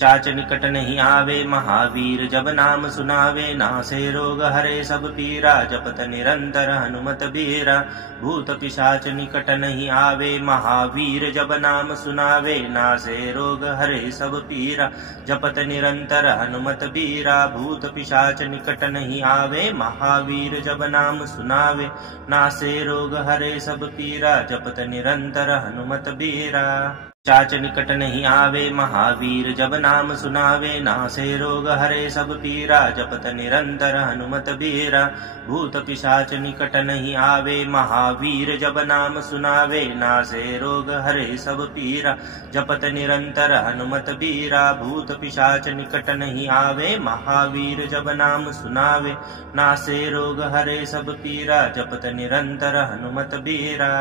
चाच निकट नहीं आवे महावीर जब नाम सुनावे, नासे रोग हरे सब पीरा जपत निरंतर हनुमत बीरा। भूत पिशाच निकट नहीं आवे महावीर जब नाम सुनावे, नासे रोग हरे सब पीरा जपत निरंतर हनुमत बीरा। भूत पिशाच निकट नहीं आवे महावीर जब नाम सुनावे, नासे रोग हरे सब पीरा जपत निरंतर हनुमत बीरा। चाच निकट नहीं आवे महावीर जब नाम सुनावे, नासे रोग हरे सब पीरा जपत निरंतर हनुमत बीरा। भूत पिशाच निकट नहीं आवे महावीर जब नाम सुनावे, नासे रोग हरे सब पीरा जपत निरंतर हनुमत बीरा। भूत पिशाच निकट नहीं आवे महावीर जब नाम सुनावे, नासे रोग हरे सब पीरा जपत निरंतर हनुमत बीरा।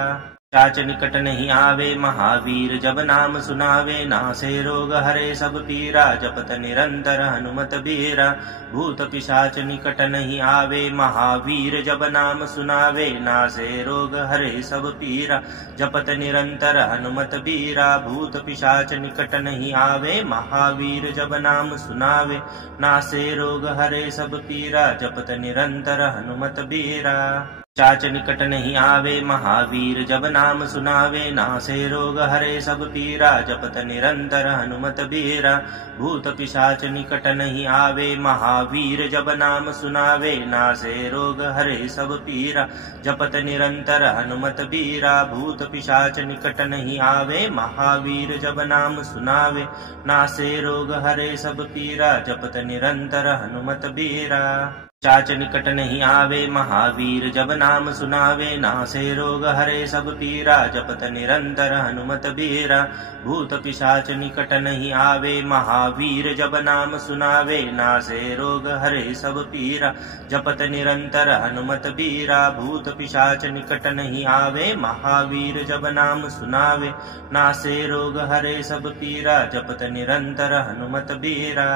चाच निकट नहीं आवे महावीर जब नाम सुनावे, नासे रोग हरे सब पीरा जपत निरंतर हनुमत बीरा। भूत पिशाच निकट नहीं आवे महावीर जब नाम सुनावे, नासे रोग हरे सब पीरा जपत निरंतर हनुमत बीरा। भूत पिशाच निकट नहीं आवे महावीर जब नाम सुनावे, नासे रोग हरे सब पीरा जपत निरंतर हनुमत बीरा। चाच निकट नहीं आवे महावीर जब नाम सुनावे, नासे रोग हरे सब पीरा जपत निरंतर हनुमत बीरा। भूत पिशाच निकट नहीं आवे महावीर जब नाम सुनावे, नासे रोग हरे सब पीरा जपत निरंतर हनुमत बीरा। भूत पिशाच निकट नहीं आवे महावीर जब नाम सुनावे, नासे रोग हरे सब पीरा जपत निरंतर हनुमत बीरा। चाच निकट नहीं आवे महावीर जब नाम सुनावे, नासे रोग हरे सब पीरा जपत निरंतर हनुमत बीरा। भूत पिशाच निकट नहीं आवे महावीर जब नाम सुनावे, नासे रोग हरे सब पीरा जपत निरंतर हनुमत बीरा। भूत पिशाच निकट नहीं आवे महावीर जब नाम सुनावे, नासे रोग हरे सब पीरा जपत निरंतर हनुमत बीरा।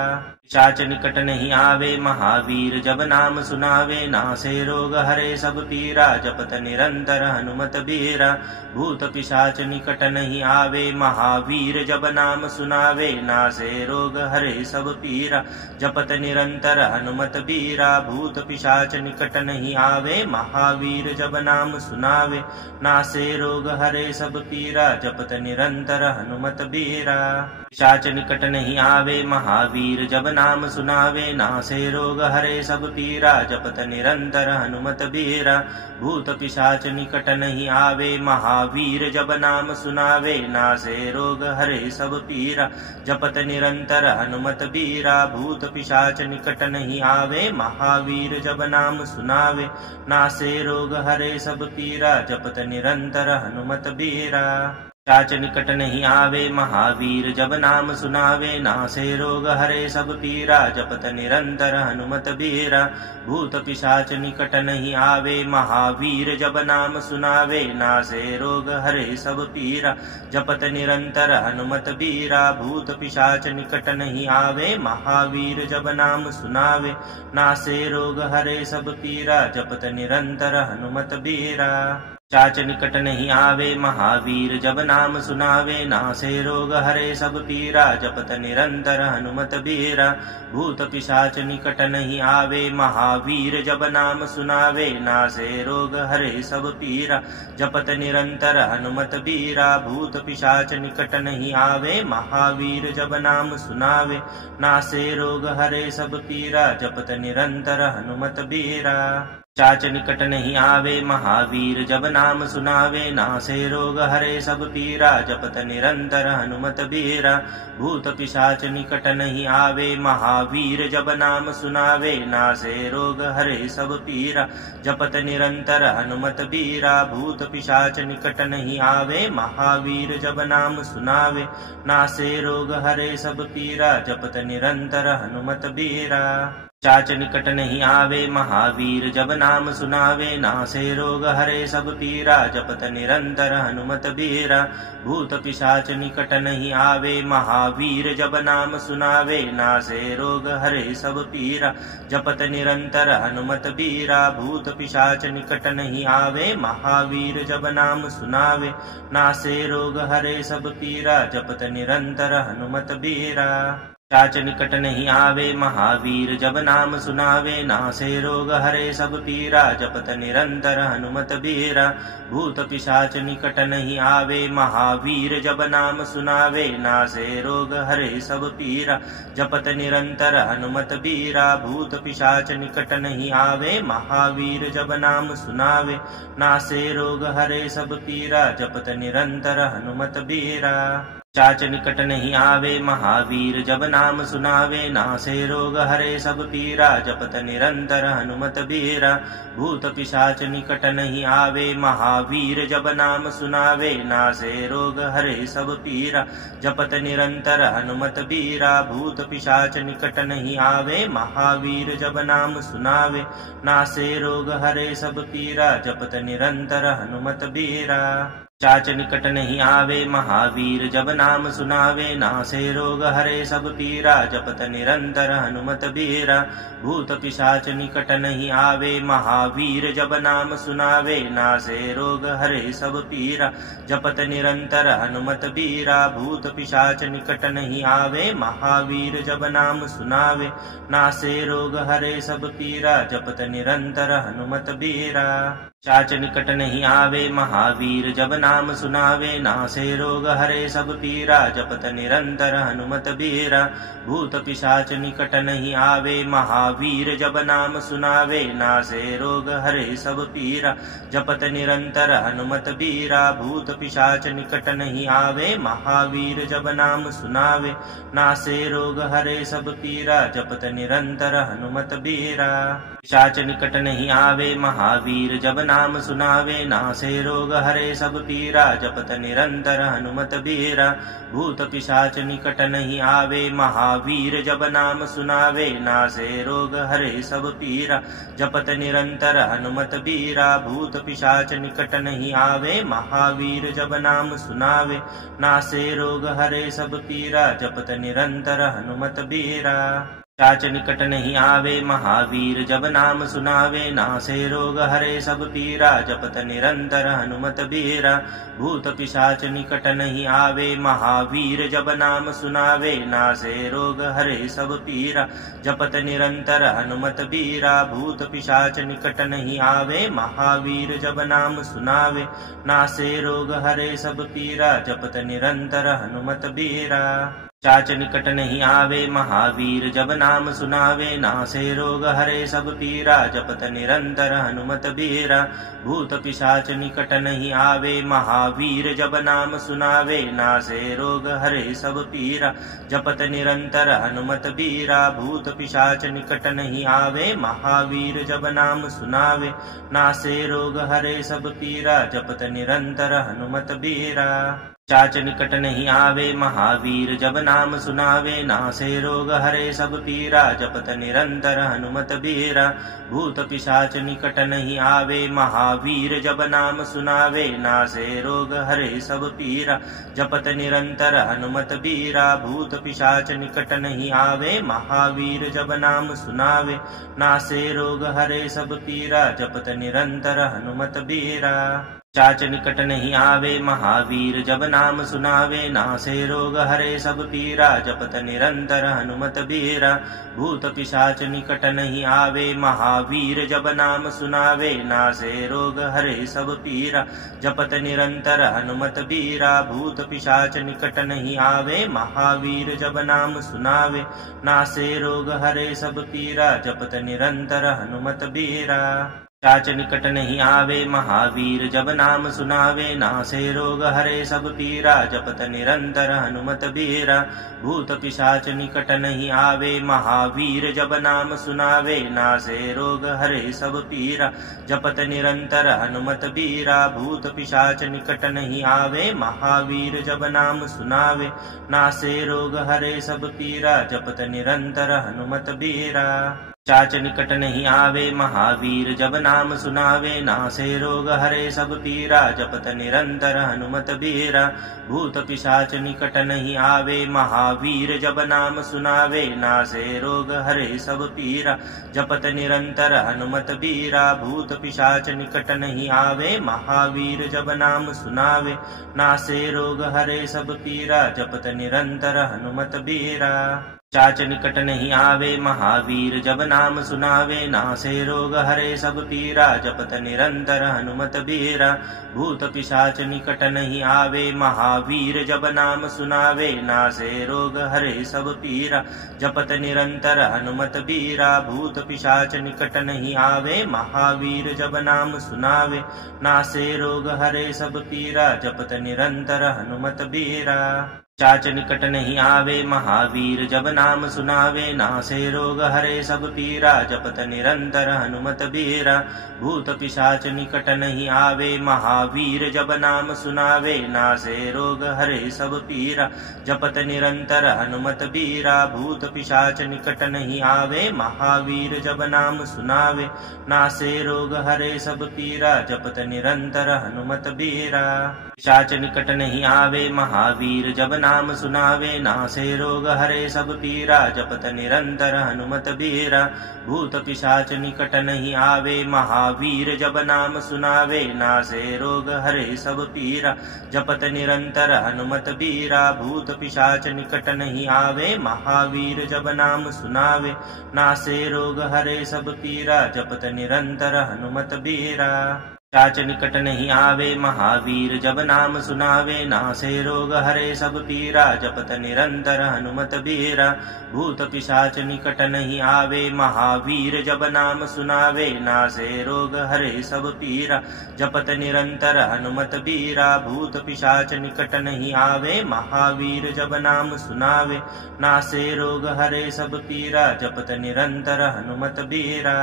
पिशाच निकट नहीं आवे महावीर जब नाम सुनावे नासे रोग हरे सब पीरा जपत निरंतर हनुमत बीरा भूत पिशाच निकट नहीं आवे महावीर जब नाम सुनावे नासे रोग हरे सब पीरा जपत निरंतर हनुमत बीरा भूत पिशाच निकट नहीं आवे महावीर जब नाम सुनावे नासे रोग हरे सब पीरा जपत निरंतर हनुमत बीरा पिशाच निकट नहीं आवे महावीर जब नाम सुनावे नासे रोग हरे सब पीरा जपत निरंतर हनुमत बीरा भूत पिशाच निकट नहीं आवे महावीर जब नाम सुनावे नासे रोग हरे सब पीरा जपत निरंतर हनुमत बीरा भूत पिशाच निकट नहीं आवे महावीर जब नाम सुनावे नासे रोग हरे सब पीरा जपत निरंतर हनुमत बीरा पिशाच निकट नहीं आवे महावीर जब नाम सुनावे नासे रोग हरे सब पीरा जपत निरंतर हनुमत बीरा भूत पिशाच निकट नहीं आवे महावीर जब नाम सुनावे नासे रोग हरे सब पीरा जपत निरंतर हनुमत बीरा भूत पिशाच निकट नहीं आवे महावीर जब नाम सुनावे नासे रोग हरे सब पीरा जपत निरंतर हनुमत बीरा पिशाच निकट नहीं आवे महावीर जब नाम सुनावे नासे रोग हरे सब पीरा जपत निरंतर हनुमत बीरा भूत पिशाच निकट नहीं आवे महावीर जब नाम सुनावे नासे रोग हरे सब पीरा जपत निरंतर हनुमत बीरा भूत पिशाच निकट नहीं आवे महावीर जब नाम सुनावे नासे रोग हरे सब पीरा जपत निरंतर हनुमत बीरा पिशाच निकट नहीं आवे महावीर जब नाम सुनावे नासे रोग हरे सब पीरा जपत निरंतर हनुमत बीरा भूत पिशाच निकट नहीं आवे महावीर जब नाम सुनावे नासे रोग हरे सब पीरा जपत निरंतर हनुमत बीरा भूत पिशाच निकट नहीं आवे महावीर जब नाम सुनावे नासे रोग हरे सब पीरा जपत निरंतर हनुमत बीरा पिशाच निकट नहीं आवे महावीर जब नाम सुनावे नासे रोग हरे सब पीरा जपत निरंतर हनुमत बीरा भूत पिशाच निकट नहीं आवे महावीर जब नाम सुनावे नासे रोग हरे सब पीरा जपत निरंतर हनुमत बीरा भूत पिशाच निकट नहीं आवे महावीर जब नाम सुनावे नासे रोग हरे सब पीरा जपत निरंतर हनुमत बीरा पिशाच निकट नहीं आवे महावीर जब नाम सुनावे नासे रोग हरे सब पीरा जपत निरंतर हनुमत बीरा भूत पिशाच निकट नहीं आवे महावीर जब नाम सुनावे नासे रोग हरे सब पीरा जपत निरंतर हनुमत बीरा भूत पिशाच निकट नहीं आवे महावीर जब नाम सुनावे नासे रोग हरे सब पीरा जपत निरंतर हनुमत बीरा पिशाच निकट नहीं आवे महावीर जब नाम सुनावे नासे रोग हरे सब पीरा जपत निरंतर हनुमत बीरा भूत पिशाच निकट नहीं आवे महावीर जब नाम सुनावे नासे रोग हरे सब पीरा जपत निरंतर हनुमत बीरा भूत पिशाच निकट नहीं आवे महावीर जब नाम सुनावे नासे रोग हरे सब पीरा जपत निरंतर हनुमत बीरा पिशाच निकट नहीं आवे महावीर जब नाम सुनावे नासे रोग हरे सब पीरा जपत निरंतर हनुमत बीरा भूत पिशाच निकट नहीं आवे महावीर जब नाम सुनावे नासे रोग हरे सब पीरा जपत निरंतर हनुमत बीरा भूत पिशाच निकट नहीं आवे महावीर जब नाम सुनावे नासे रोग हरे सब पीरा जपत निरंतर हनुमत बीरा पिशाच निकट नहीं आवे महावीर जब नाम सुनावे नासे रोग हरे सब पीरा जपत निरंतर हनुमत बीरा भूत पिशाच निकट नहीं आवे महावीर जब नाम सुनावे नासे रोग हरे सब पीरा जपत निरंतर हनुमत बीरा भूत पिशाच निकट नहीं आवे महावीर जब नाम सुनावे नासे रोग हरे सब पीरा जपत निरंतर हनुमत बीरा पिशाच निकट नहीं आवे महावीर जब नाम सुनावे नासे रोग हरे सब पीरा जपत निरंतर हनुमत बीरा भूत पिशाच निकट नहीं आवे महावीर जब नाम सुनावे नासे रोग हरे सब पीरा जपत निरंतर हनुमत बीरा भूत पिशाच निकट नहीं आवे महावीर जब नाम सुनावे नासे रोग हरे सब पीरा जपत निरंतर हनुमत बीरा चाच निकट नहीं आवे महावीर जब नाम सुनावे, नासे रोग हरे सब पीरा, जपत निरंतर हनुमत बीरा। भूत पिशाच निकट नहीं आवे महावीर जब नाम सुनावे, नासे रोग हरे सब पीरा, जपत निरंतर हनुमत बीरा। भूत पिशाच निकट नहीं आवे महावीर जब नाम सुनावे, नासे रोग हरे सब पीरा, जपत निरंतर हनुमत बीरा। चाच निकट नहीं आवे महावीर जब नाम सुनावे, नासे रोग हरे सब पीरा, जपत निरंतर हनुमत बीरा। भूत पिशाच निकट नहीं आवे महावीर जब नाम सुनावे, नासे रोग हरे सब पीरा, जपत निरंतर हनुमत बीरा। भूत पिशाच निकट नहीं आवे महावीर जब नाम सुनावे, नासे रोग हरे सब पीरा, जपत निरंतर हनुमत बीरा। चाच निकट नहीं आवे महावीर जब नाम सुनावे, नासे रोग हरे सब पीरा, जपत निरंतर हनुमत बीरा। भूत पिशाच निकट नहीं आवे महावीर जब नाम सुनावे, नासे रोग हरे सब पीरा, जपत निरंतर हनुमत बीरा। भूत पिशाच निकट नहीं आवे महावीर जब नाम सुनावे, नासे रोग हरे सब पीरा, जपत निरंतर हनुमत बीरा। चाच निकट नहीं आवे महावीर जब नाम सुनावे, नासे रोग हरे सब पीरा, जपत निरंतर हनुमत बीरा। भूत पिशाच निकट नहीं आवे महावीर जब नाम सुनावे, नासे रोग हरे सब पीरा, जपत निरंतर हनुमत बीरा। भूत पिशाच निकट नहीं आवे महावीर जब नाम सुनावे, नासे रोग हरे सब पीरा, जपत निरंतर हनुमत बीरा। चाच निकट नहीं आवे महावीर जब नाम सुनावे, नासे रोग हरे सब पीरा, जपत निरंतर हनुमत बीरा। भूत पिशाच निकट नहीं आवे महावीर जब नाम सुनावे, नासे रोग हरे सब पीरा, जपत निरंतर हनुमत बीरा। भूत पिशाच निकट नहीं आवे महावीर जब नाम सुनावे, नासे रोग हरे सब पीरा, जपत निरंतर हनुमत बीरा। चाच निकट नहीं आवे महावीर जब नाम सुनावे, नासे रोग हरे सब पीरा, जपत निरंतर हनुमत बीरा। भूत पिशाच निकट नहीं आवे महावीर जब नाम सुनावे, नासे रोग हरे सब पीरा, जपत निरंतर हनुमत बीरा। भूत पिशाच निकट नहीं आवे महावीर जब नाम सुनावे, नासे रोग हरे सब पीरा, जपत निरंतर हनुमत बीरा। चाच निकट नहीं आवे महावीर जब नाम सुनावे, नासे रोग हरे सब पीरा, जपत निरंतर हनुमत बीरा। भूत पिशाच निकट नहीं आवे महावीर जब नाम सुनावे, नासे रोग हरे सब पीरा, जपत निरंतर हनुमत बीरा। भूत पिशाच निकट नहीं आवे महावीर जब नाम सुनावे, नासे रोग हरे सब पीरा, जपत निरंतर हनुमत बीरा। चाच निकट नहीं आवे महावीर जब नाम सुनावे, नासे रोग हरे सब पीरा, जपत निरंतर हनुमत बीरा। भूत पिशाच निकट नहीं आवे महावीर जब नाम सुनावे, नासे रोग हरे सब पीरा, जपत निरंतर हनुमत बीरा। भूत पिशाच निकट नहीं आवे महावीर जब नाम सुनावे, नासे रोग हरे सब पीरा, जपत निरंतर हनुमत बीरा। पिशाच निकट नहीं आवे महावीर जब नाम सुनावे, नासे रोग हरे सब पीरा, जपत निरंतर हनुमत बीरा। भूत पिशाच निकट नहीं आवे महावीर जब नाम सुनावे, नासे रोग हरे सब पीरा, जपत निरंतर हनुमत बीरा। भूत पिशाच निकट नहीं आवे महावीर जब नाम सुनावे, नासे रोग हरे सब पीरा, जपत निरंतर हनुमत बीरा। चाच निकट नहीं आवे महावीर जब नाम सुनावे, नासे रोग हरे सब पीरा, जपत निरंतर हनुमत बीरा। भूत पिशाच निकट नहीं आवे महावीर जब नाम सुनावे, नासे रोग हरे सब पीरा, जपत निरंतर हनुमत बीरा। भूत पिशाच निकट नहीं आवे महावीर जब नाम सुनावे, नासे रोग हरे सब पीरा, जपत निरंतर हनुमत बीरा।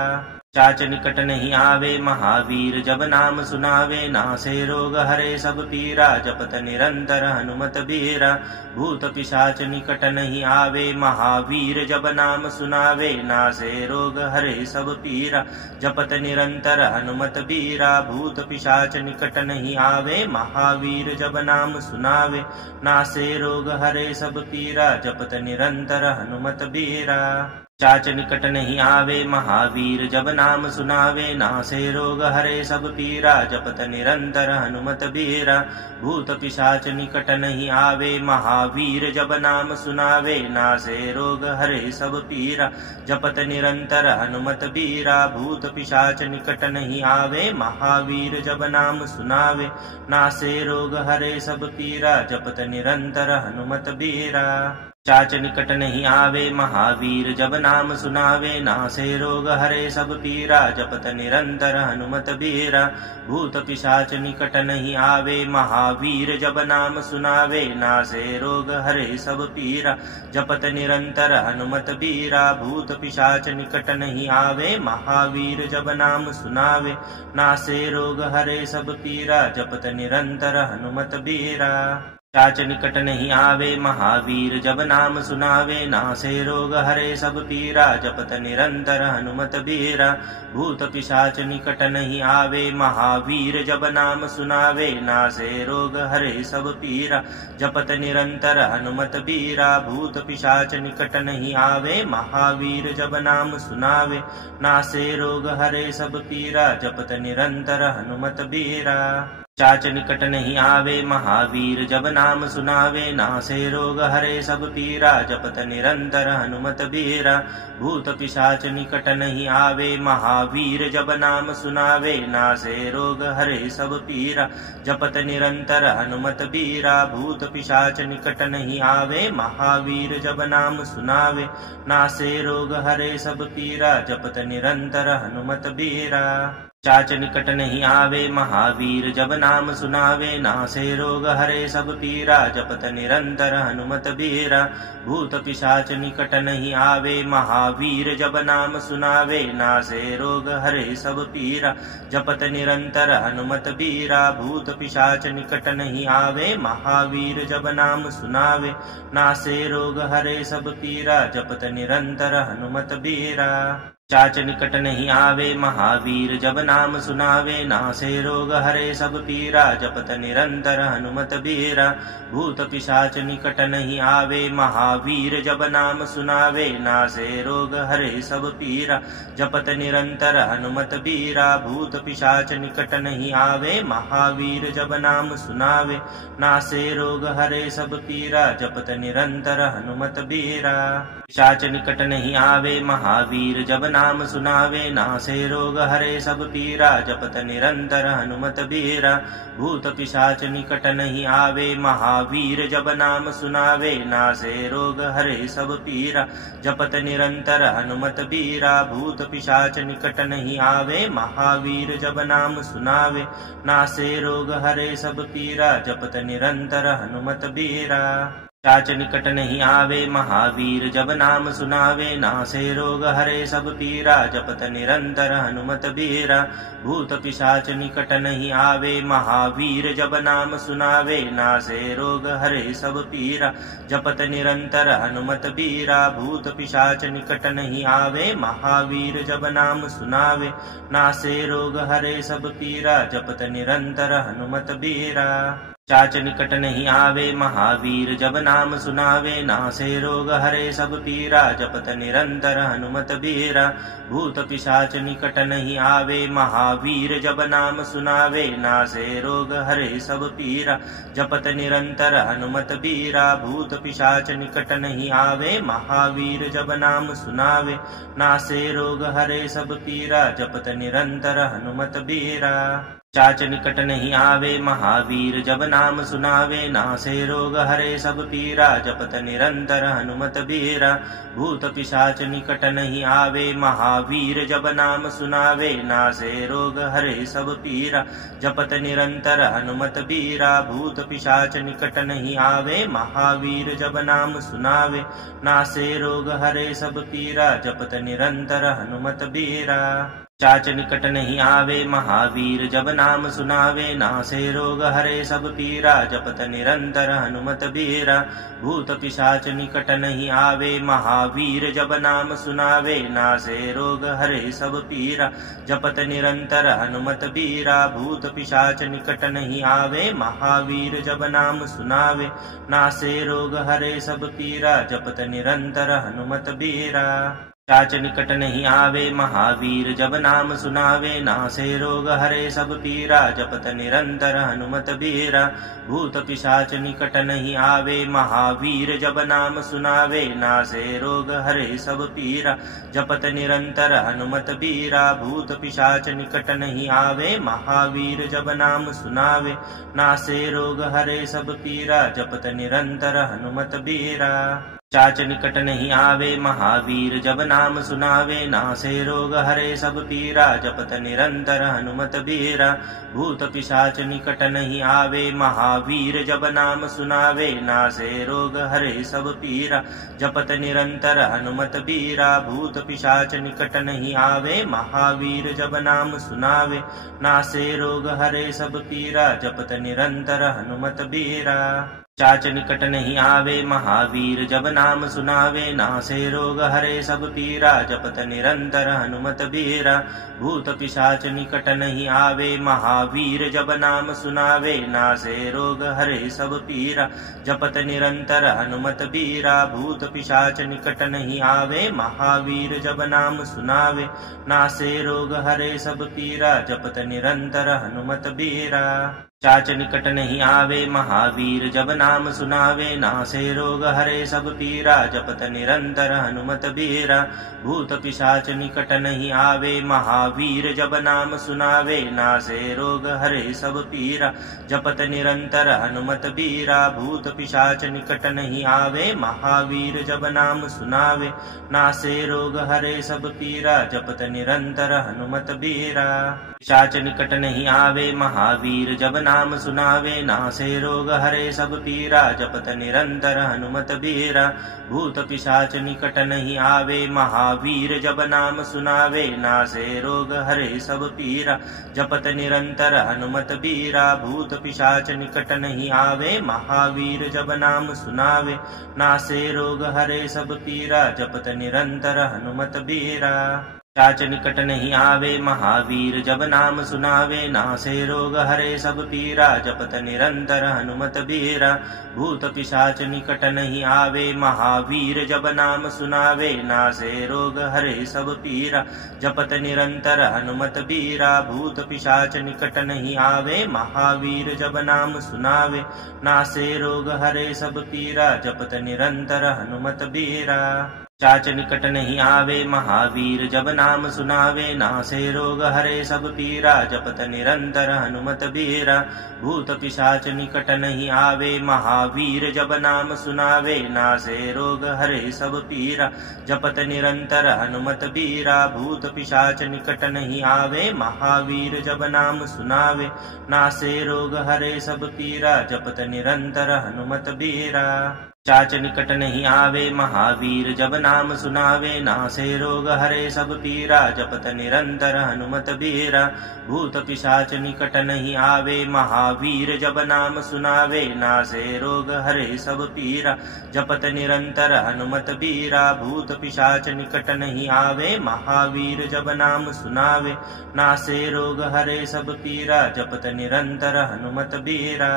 चाच निकट नहीं आवे महावीर जब नाम सुनावे, नासे रोग हरे सब पीरा, जपत निरंतर हनुमत बीरा। भूत पिशाच निकट नहीं आवे महावीर जब नाम सुनावे, नासे रोग हरे सब पीरा, जपत निरंतर हनुमत बीरा। भूत पिशाच निकट नहीं आवे महावीर जब नाम सुनावे, नासे रोग हरे सब पीरा, जपत निरंतर हनुमत बीरा। चाच निकट नहीं आवे महावीर जब नाम सुनावे, नासे रोग हरे सब पीरा जपत निरंतर हनुमत बीरा। भूत पिशाच निकट नहीं आवे महावीर जब नाम सुनावे, नासे रोग हरे सब पीरा जपत निरंतर हनुमत बीरा। भूत पिशाच निकट नहीं आवे महावीर जब नाम सुनावे, नासे रोग हरे सब पीरा जपत निरंतर हनुमत बीरा। चाच निकट नहीं आवे महावीर जब नाम सुनावे, नासे रोग हरे सब पीरा जपत निरंतर हनुमत बीरा। भूत पिशाच निकट नहीं आवे महावीर जब नाम सुनावे, नासे रोग हरे सब पीरा जपत निरंतर हनुमत बीरा। भूत पिशाच निकट नहीं आवे महावीर जब नाम सुनावे, नासे रोग हरे सब पीरा जपत निरंतर हनुमत बीरा। चाच निकट नहीं आवे महावीर जब नाम सुनावे, नासे रोग हरे सब पीरा जपत निरंतर हनुमत बीरा। भूत पिशाच निकट नहीं आवे महावीर जब नाम सुनावे, नासे रोग हरे सब पीरा जपत निरंतर हनुमत बीरा। भूत पिशाच निकट नहीं आवे महावीर जब नाम सुनावे, नासे रोग हरे सब पीरा जपत निरंतर हनुमत बीरा। चाच निकट नहीं आवे महावीर जब नाम सुनावे, नासे रोग हरे सब पीरा जपत निरंतर हनुमत बीरा। भूत पिशाच निकट नहीं आवे महावीर जब नाम सुनावे, नासे रोग हरे सब पीरा जपत निरंतर हनुमत बीरा। भूत पिशाच निकट नहीं आवे महावीर जब नाम सुनावे, नासे रोग हरे सब पीरा जपत निरंतर हनुमत बीरा। चाच निकट नहीं आवे महावीर जब नाम सुनावे, नासे रोग हरे सब पीरा जपत निरंतर हनुमत बीरा। भूत पिशाच निकट नहीं आवे महावीर जब नाम सुनावे, नासे रोग हरे सब पीरा जपत निरंतर हनुमत बीरा। भूत पिशाच निकट नहीं आवे महावीर जब नाम सुनावे, नासे रोग हरे सब पीरा जपत निरंतर हनुमत बीरा। चाच निकट नहीं आवे महावीर जब नाम सुनावे, नासे रोग हरे सब पीरा जपत निरंतर हनुमत बीरा। भूत पिशाच निकट नहीं आवे महावीर जब नाम सुनावे, नासे रोग हरे सब पीरा जपत निरंतर हनुमत बीरा। भूत पिशाच निकट नहीं आवे महावीर जब नाम सुनावे, नासे रोग हरे सब पीरा जपत निरंतर हनुमत बीरा। पिशाच निकट नहीं आवे महावीर जब नाम सुनावे, नासे रोग हरे सब पीरा जपत निरंतर हनुमत बीरा। भूत पिशाच निकट नहीं आवे महावीर जब नाम सुनावे, नासे रोग हरे सब पीरा जपत निरंतर हनुमत बीरा। भूत पिशाच निकट नहीं आवे महावीर जब नाम सुनावे, नासे रोग हरे सब पीरा जपत निरंतर हनुमत बीरा। चाच निकट नहीं आवे महावीर जब नाम सुनावे, नासे रोग हरे सब पीरा जपत निरंतर हनुमत बीरा। भूत पिशाच निकट नहीं आवे महावीर जब नाम सुनावे, नासे रोग हरे सब पीरा जपत निरंतर हनुमत बीरा। भूत पिशाच निकट नहीं आवे महावीर जब नाम सुनावे, नासे रोग हरे सब पीरा जपत निरंतर हनुमत बीरा। चाच निकट नहीं आवे महावीर जब नाम सुनावे, नासे रोग हरे सब पीरा जपत निरंतर हनुमत बीरा। भूत पिशाच निकट नहीं आवे महावीर जब नाम सुनावे, नासे रोग हरे सब पीरा जपत निरंतर हनुमत बीरा। भूत पिशाच निकट नहीं आवे महावीर जब नाम सुनावे, नासे रोग हरे सब पीरा जपत निरंतर हनुमत बीरा। चाच निकट नहीं आवे महावीर जब नाम सुनावे, नासे रोग हरे सब पीरा जपत निरंतर हनुमत बीरा। भूत पिशाच निकट नहीं आवे महावीर जब नाम सुनावे, नासे रोग हरे सब पीरा जपत निरंतर हनुमत बीरा। भूत पिशाच निकट नहीं आवे महावीर जब नाम सुनावे, नासे रोग हरे सब पीरा जपत निरंतर हनुमत बीरा। चाच निकट नहीं आवे महावीर जब नाम सुनावे, नासे रोग हरे सब पीरा जपत निरंतर हनुमत बीरा। भूत पिशाच निकट नहीं आवे महावीर जब नाम सुनावे, नासे रोग हरे सब पीरा जपत निरंतर हनुमत बीरा। भूत पिशाच निकट नहीं आवे महावीर जब नाम सुनावे, नासे रोग हरे सब पीरा जपत निरंतर हनुमत बीरा। चाच निकट नहीं आवे महावीर जब नाम सुनावे, नासे रोग हरे सब पीरा जपत निरंतर हनुमत बीरा। भूत पिशाच निकट नहीं आवे महावीर जब नाम सुनावे, नासे रोग हरे सब पीरा जपत निरंतर हनुमत बीरा। भूत पिशाच निकट नहीं आवे महावीर जब नाम सुनावे, नासे रोग हरे सब पीरा जपत निरंतर हनुमत बीरा। चाच निकट नहीं आवे महावीर जब नाम सुनावे, नासे रोग हरे सब पीरा जपत निरंतर हनुमत बीरा। भूत पिशाच निकट नहीं आवे महावीर जब नाम सुनावे, नासे रोग हरे सब पीरा जपत निरंतर हनुमत बीरा। भूत पिशाच निकट नहीं आवे महावीर जब नाम सुनावे, नासे रोग हरे सब पीरा जपत निरंतर हनुमत बीरा। चाच निकट नहीं आवे महावीर जब नाम सुनावे, नासे रोग हरे सब पीरा जपत निरंतर हनुमत बीरा। भूत पिशाच निकट नहीं आवे महावीर जब नाम सुनावे, नासे रोग हरे सब पीरा जपत निरंतर हनुमत बीरा। भूत पिशाच निकट नहीं आवे महावीर जब नाम सुनावे, नासे रोग हरे सब पीरा जपत निरंतर हनुमत बीरा। चाच निकट नहीं आवे महावीर जब नाम सुनावे, नासे रोग हरे सब पीरा जपत निरंतर हनुमत बीरा। भूत पिशाच निकट नहीं आवे महावीर जब नाम सुनावे, नासे रोग हरे सब पीरा जपत निरंतर हनुमत बीरा। भूत पिशाच निकट नहीं आवे महावीर जब नाम सुनावे, नासे रोग हरे सब पीरा जपत निरंतर हनुमत बीरा। पिशाच निकट नहीं आवे महावीर जब नाम सुनावे, नासे रोग हरे सब पीरा जपत निरंतर हनुमत बीरा। भूत पिशाच निकट नहीं आवे महावीर जब नाम सुनावे, नासे रोग हरे सब पीरा जपत निरंतर हनुमत बीरा। भूत पिशाच निकट नहीं आवे महावीर जब नाम सुनावे, नासे रोग हरे सब पीरा जपत निरंतर हनुमत बीरा। चाच निकट नहीं आवे महावीर जब नाम सुनावे, नासे रोग हरे सब पीरा जपत निरंतर हनुमत बीरा। भूत पिशाच निकट नहीं आवे महावीर जब नाम सुनावे, नासे रोग हरे सब पीरा जपत निरंतर हनुमत बीरा। भूत पिशाच निकट नहीं आवे महावीर जब नाम सुनावे, नासे रोग हरे सब पीरा जपत निरंतर हनुमत बीरा। चाच निकट नहीं आवे महावीर जब नाम सुनावे, नासे रोग हरे सब पीरा जपत निरंतर हनुमत बीरा। भूत पिशाच निकट नहीं आवे महावीर जब नाम सुनावे, नासे रोग हरे सब पीरा जपत निरंतर हनुमत बीरा। भूत पिशाच निकट नहीं आवे महावीर जब नाम सुनावे, नासे रोग हरे सब पीरा जपत निरंतर हनुमत बीरा। चाच निकट नहीं आवे महावीर जब नाम सुनावे, नासे रोग हरे सब पीरा जपत निरंतर हनुमत बीरा। भूत पिशाच निकट नहीं आवे महावीर जब नाम सुनावे, नासे रोग हरे सब पीरा जपत निरंतर हनुमत बीरा। भूत पिशाच निकट नहीं आवे महावीर जब नाम सुनावे, नासे रोग हरे सब पीरा जपत निरंतर हनुमत बीरा।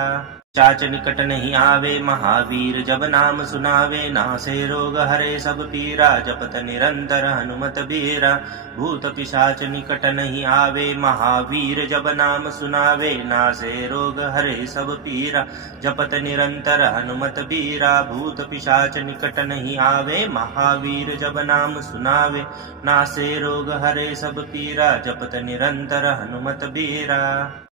चाच निकट नहीं आवे महावीर जब नाम सुनावे, नासे रोग हरे सब पीरा जपत निरंतर हनुमत बीरा। भूत पिशाच निकट नहीं आवे महावीर जब नाम सुनावे, नासे रोग हरे सब पीरा जपत निरंतर हनुमत बीरा। भूत पिशाच निकट नहीं आवे महावीर जब नाम सुनावे, नासे रोग हरे सब पीरा जपत निरंतर हनुमत बीरा।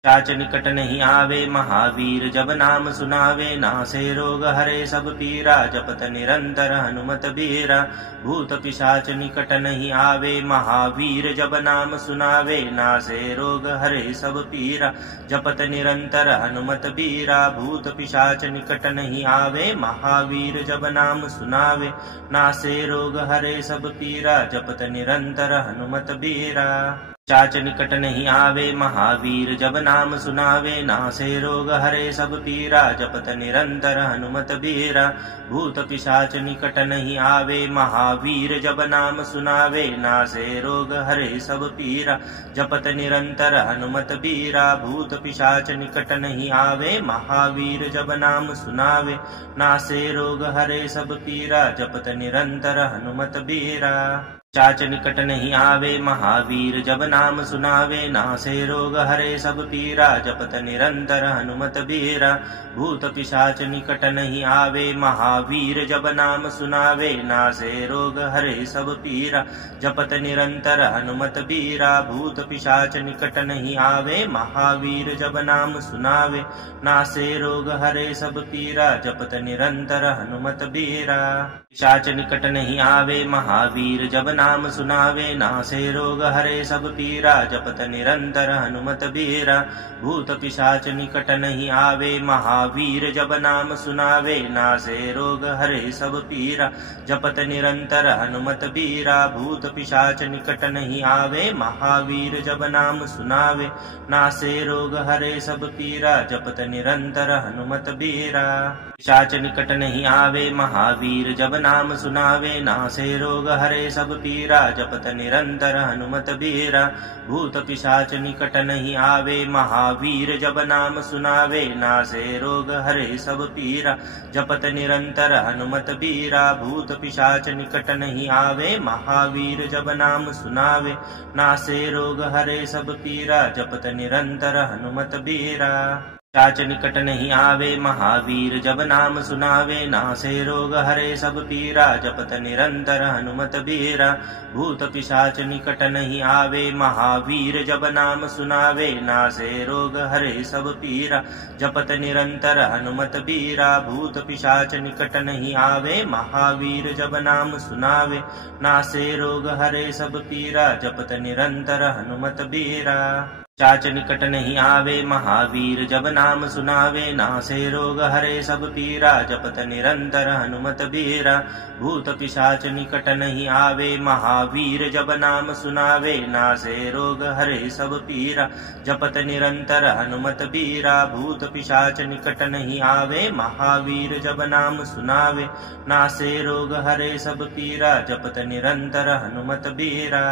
चाच निकट नहीं आवे महावीर जब नाम सुनावे, नासे रोग हरे सब पीरा जपत निरंतर हनुमत बीरा। भूत पिशाच निकट नहीं आवे महावीर जब नाम सुनावे, नासे रोग हरे सब पीरा जपत निरंतर हनुमत बीरा। भूत पिशाच निकट नहीं आवे महावीर जब नाम सुनावे, नासे रोग हरे सब पीरा जपत निरंतर हनुमत बीरा। चाच निकट नहीं आवे महावीर जब नाम सुनावे, नासे रोग हरे सब पीरा जपत निरंतर हनुमत बीरा। भूत पिशाच निकट नहीं आवे महावीर जब नाम सुनावे, नासे रोग हरे सब पीरा जपत निरंतर हनुमत बीरा। भूत पिशाच निकट नहीं आवे महावीर जब नाम सुनावे, नासे रोग हरे सब पीरा जपत निरंतर हनुमत बीरा। चाच निकट नहीं आवे महावीर जब नाम सुनावे, नासे रोग हरे सब पीरा जपत निरंतर हनुमत बीरा। भूत पिशाच निकट नहीं आवे महावीर जब नाम सुनावे, नासे रोग हरे सब पीरा जपत निरंतर हनुमत बीरा। भूत पिशाच निकट नहीं आवे महावीर जब नाम सुनावे, नासे रोग हरे सब पीरा जपत निरंतर हनुमत बीरा। पिशाच निकट नहीं आवे महावीर जब नाम सुनावे, नासे रोग हरे सब पीरा जपत निरंतर हनुमत बीरा। भूत पिशाच निकट नहीं आवे महावीर जब नाम सुनावे, नासे रोग हरे सब पीरा जपत निरंतर हनुमत बीरा। भूत पिशाच निकट नहीं आवे महावीर जब नाम सुनावे, नासे रोग हरे सब पीरा जपत निरंतर हनुमत बीरा। पिशाच निकट नहीं आवे महावीर जब नाम सुनावे, नासे रोग हरे सब पीरा जपत निरंतर हनुमत बीरा। भूत पिशाच निकट नहीं आवे महावीर जब नाम सुनावे, नासे रोग हरे सब पीरा जपत निरंतर हनुमत बीरा। भूत पिशाच निकट नहीं आवे महावीर जब नाम सुनावे, नासे रोग हरे सब पीरा जपत निरंतर हनुमत बीरा। पिशाच निकट नहीं आवे महावीर जब नाम सुनावे, नासे रोग हरे सब पीरा जपत निरंतर हनुमत बीरा। भूत पिशाच निकट नहीं आवे महावीर जब नाम सुनावे, नासे रोग हरे सब पीरा जपत निरंतर हनुमत बीरा। भूत पिशाच निकट नहीं आवे महावीर जब नाम सुनावे, नासे रोग हरे सब पीरा जपत निरंतर हनुमत बीरा। पिशाच निकट नहीं आवे महावीर जब नाम सुनावे, नासे रोग हरे सब पीरा जपत निरंतर हनुमत बीरा। भूत पिशाच निकट नहीं आवे महावीर जब नाम सुनावे, नासे रोग हरे सब पीरा जपत निरंतर हनुमत बीरा। भूत पिशाच निकट नहीं आवे महावीर जब नाम सुनावे, नासे रोग हरे सब पीरा जपत निरंतर हनुमत बीरा।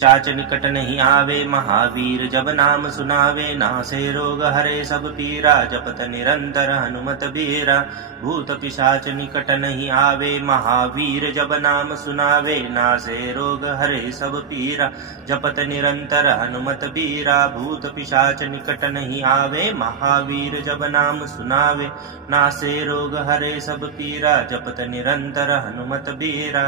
पिशाच निकट नहीं आवे महावीर जब नाम सुनावे, नासे रोग हरे सब पीरा जपत निरंतर हनुमत बीरा। भूत पिशाच निकट नहीं आवे महावीर जब नाम सुनावे, नासे रोग हरे सब पीरा जपत निरंतर हनुमत बीरा। भूत पिशाच निकट नहीं आवे महावीर जब नाम सुनावे, नासे रोग हरे सब पीरा जपत निरंतर हनुमत बीरा।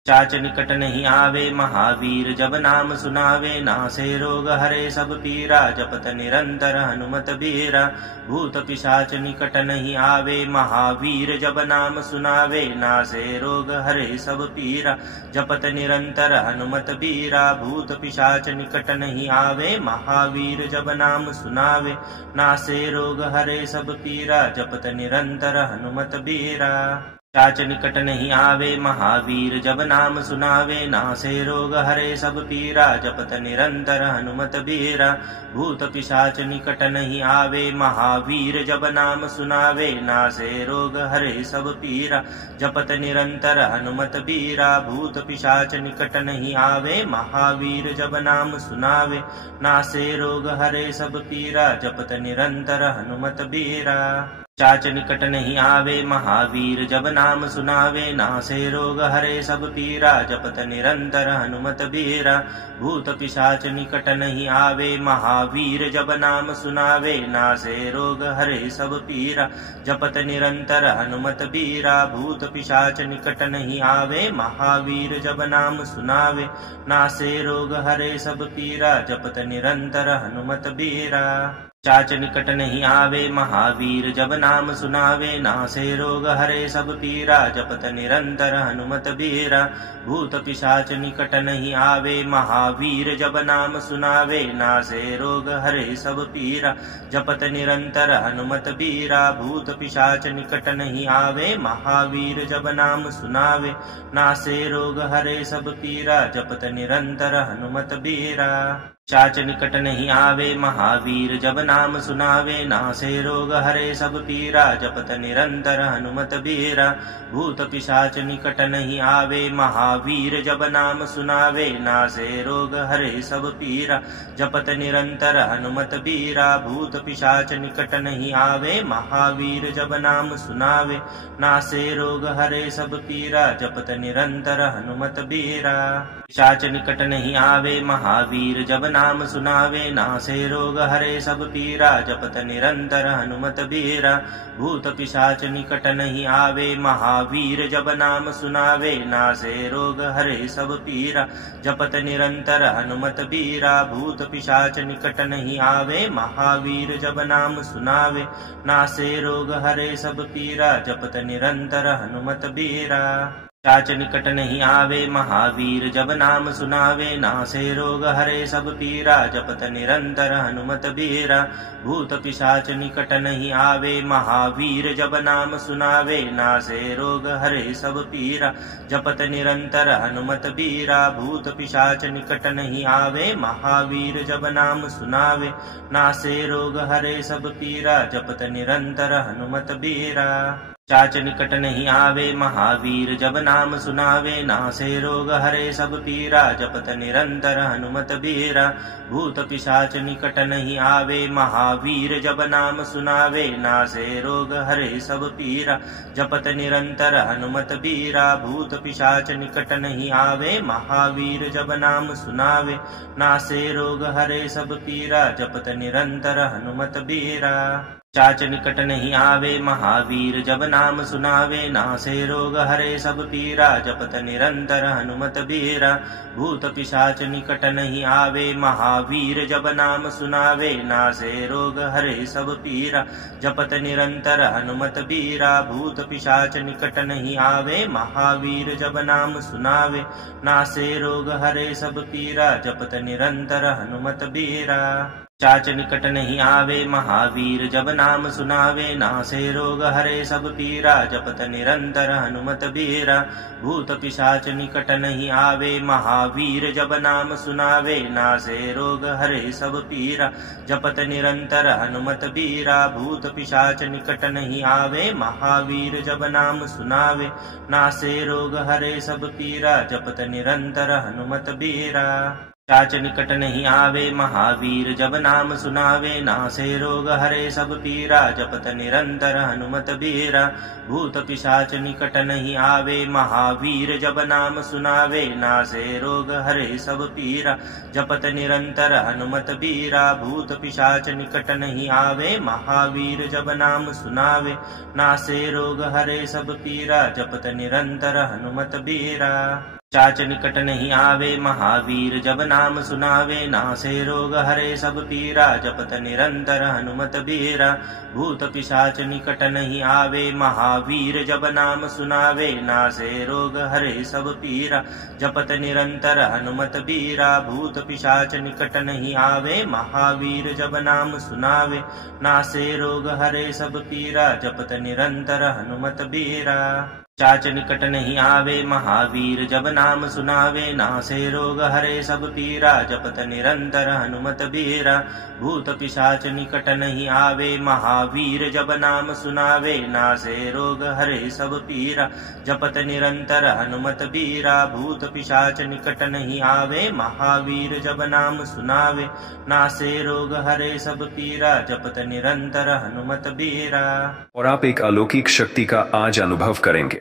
पिशाच निकट नहीं आवे महावीर जब नाम सुनावे, नासे रोग हरे सब पीरा जपत निरंतर हनुमत बीरा। भूत पिशाच निकट नहीं आवे महावीर जब नाम सुनावे, नासे रोग हरे सब पीरा जपत निरंतर हनुमत बीरा। भूत पिशाच निकट नहीं आवे महावीर जब नाम सुनावे, नासे रोग हरे सब पीरा जपत निरंतर हनुमत बीरा। पिशाच निकट नहीं आवे महावीर जब नाम सुनावे, नासे रोग हरे सब पीरा जपत निरंतर हनुमत बीरा। भूत पिशाच निकट नहीं आवे महावीर जब नाम सुनावे, नासे रोग हरे सब पीरा जपत निरंतर हनुमत बीरा। भूत पिशाच निकट नहीं आवे महावीर जब नाम सुनावे, नासे रोग हरे सब पीरा जपत निरंतर हनुमत बीरा। पिशाच निकट नहीं आवे महावीर जब नाम सुनावे, नासे रोग हरे सब पीरा जपत निरंतर हनुमत बीरा। भूत पिशाच निकट नहीं आवे महावीर जब नाम सुनावे, नासे रोग हरे सब पीरा जपत निरंतर हनुमत बीरा। भूत पिशाच निकट नहीं आवे महावीर जब नाम सुनावे, नासे रोग हरे सब पीरा जपत निरंतर हनुमत बीरा। पिशाच निकट नहीं आवे महावीर जब नाम सुनावे, नासे रोग हरे सब पीरा जपत निरंतर हनुमत बीरा। भूत पिशाच निकट नहीं आवे महावीर जब नाम सुनावे, नासे रोग हरे सब पीरा जपत निरंतर हनुमत बीरा। भूत पिशाच निकट नहीं आवे महावीर जब नाम सुनावे, नासे रोग हरे सब पीरा जपत निरंतर हनुमत बीरा। शाच निकट नहीं आवे महावीर जब नाम सुनावे, नासे रोग हरे सब पीरा, जपत निरंतर हनुमत बीरा। भूत पिशाच निकट नहीं आवे महावीर जब नाम सुनावे, नासे रोग हरे सब पीरा, जपत निरंतर हनुमत बीरा। भूत पिशाच निकट नहीं आवे महावीर जब नाम सुनावे, नासे रोग हरे सब पीरा, जपत निरंतर हनुमत बीरा। पिशाच निकट नहीं आवे महावीर जब नाम सुनावे, नासे रोग हरे सब पीरा, जपत निरंतर हनुमत बीरा। भूत पिशाच निकट नहीं आवे महावीर जब नाम सुनावे, नासे रोग हरे सब पीरा, जपत निरंतर हनुमत बीरा। भूत पिशाच निकट नहीं आवे महावीर जब नाम सुनावे, नासे रोग हरे सब पीरा, जपत निरंतर हनुमत बीरा। शाच निकट नहीं आवे महावीर जब नाम सुनावे, नासे रोग हरे सब पीरा, जपत निरंतर हनुमत बीरा। भूत पिशाच निकट नहीं आवे महावीर जब नाम सुनावे, नासे रोग हरे सब पीरा, जपत निरंतर हनुमत बीरा। भूत पिशाच निकट नहीं आवे महावीर जब नाम सुनावे, नासे रोग हरे सब पीरा, जपत निरंतर हनुमत बीरा। शाच निकट नहीं आवे महावीर जब नाम सुनावे, नासे रोग हरे सब पीरा, जपत निरंतर हनुमत बीरा। भूत पिशाच निकट नहीं आवे महावीर जब नाम सुनावे, नासे रोग हरे सब पीरा, जपत निरंतर हनुमत बीरा। भूत पिशाच निकट नहीं आवे महावीर जब नाम सुनावे, नासे रोग हरे सब पीरा, जपत निरंतर हनुमत बीरा। शाच निकट नहीं आवे महावीर जब नाम सुनावे, नासे रोग हरे सब पीरा, जपत निरंतर हनुमत बीरा। भूत पिशाच निकट नहीं आवे महावीर जब नाम सुनावे, नासे रोग हरे सब पीरा, जपत निरंतर हनुमत बीरा। भूत पिशाच निकट नहीं आवे महावीर जब नाम सुनावे, नासे रोग हरे सब पीरा, जपत निरंतर हनुमत बीरा। शाच निकट नहीं आवे महावीर जब नाम सुनावे, नासे रोग हरे सब पीरा, जपत निरंतर हनुमत बीरा। भूत पिशाच निकट नहीं आवे महावीर जब नाम सुनावे, नासे रोग हरे सब पीरा, जपत निरंतर हनुमत बीरा। भूत पिशाच निकट नहीं आवे महावीर जब नाम सुनावे, नासे रोग हरे सब पीरा, जपत निरंतर हनुमत बीरा। शाच निकट नहीं आवे महावीर जब नाम सुनावे, नासे रोग हरे सब पीरा, जपत निरंतर हनुमत बीरा। भूत पिशाच निकट नहीं आवे महावीर जब नाम सुनावे, नासे रोग हरे सब पीरा, जपत निरंतर हनुमत बीरा। भूत पिशाच निकट नहीं आवे महावीर जब नाम सुनावे, नासे रोग हरे सब पीरा, जपत निरंतर हनुमत बीरा। शाच निकट नहीं आवे महावीर जब नाम सुनावे, नासे रोग हरे सब पीरा, जपत निरंतर हनुमत बीरा। भूत पिशाच निकट नहीं आवे महावीर जब नाम सुनावे, नासे रोग हरे सब पीरा, जपत निरंतर हनुमत बीरा। भूत पिशाच निकट नहीं आवे महावीर जब नाम सुनावे, नासे रोग हरे सब पीरा, जपत निरंतर हनुमत बीरा। शाच निकट नहीं आवे महावीर जब नाम सुनावे, नासे रोग हरे सब पीरा, जपत निरंतर हनुमत बीरा। भूत पिशाच निकट नहीं आवे महावीर जब नाम सुनावे, नासे रोग हरे सब पीरा, जपत निरंतर हनुमत बीरा। भूत पिशाच निकट नहीं आवे महावीर जब नाम सुनावे, नासे रोग हरे सब पीरा, जपत निरंतर हनुमत बीरा। और आप एक अलौकिक शक्ति का आज अनुभव करेंगे।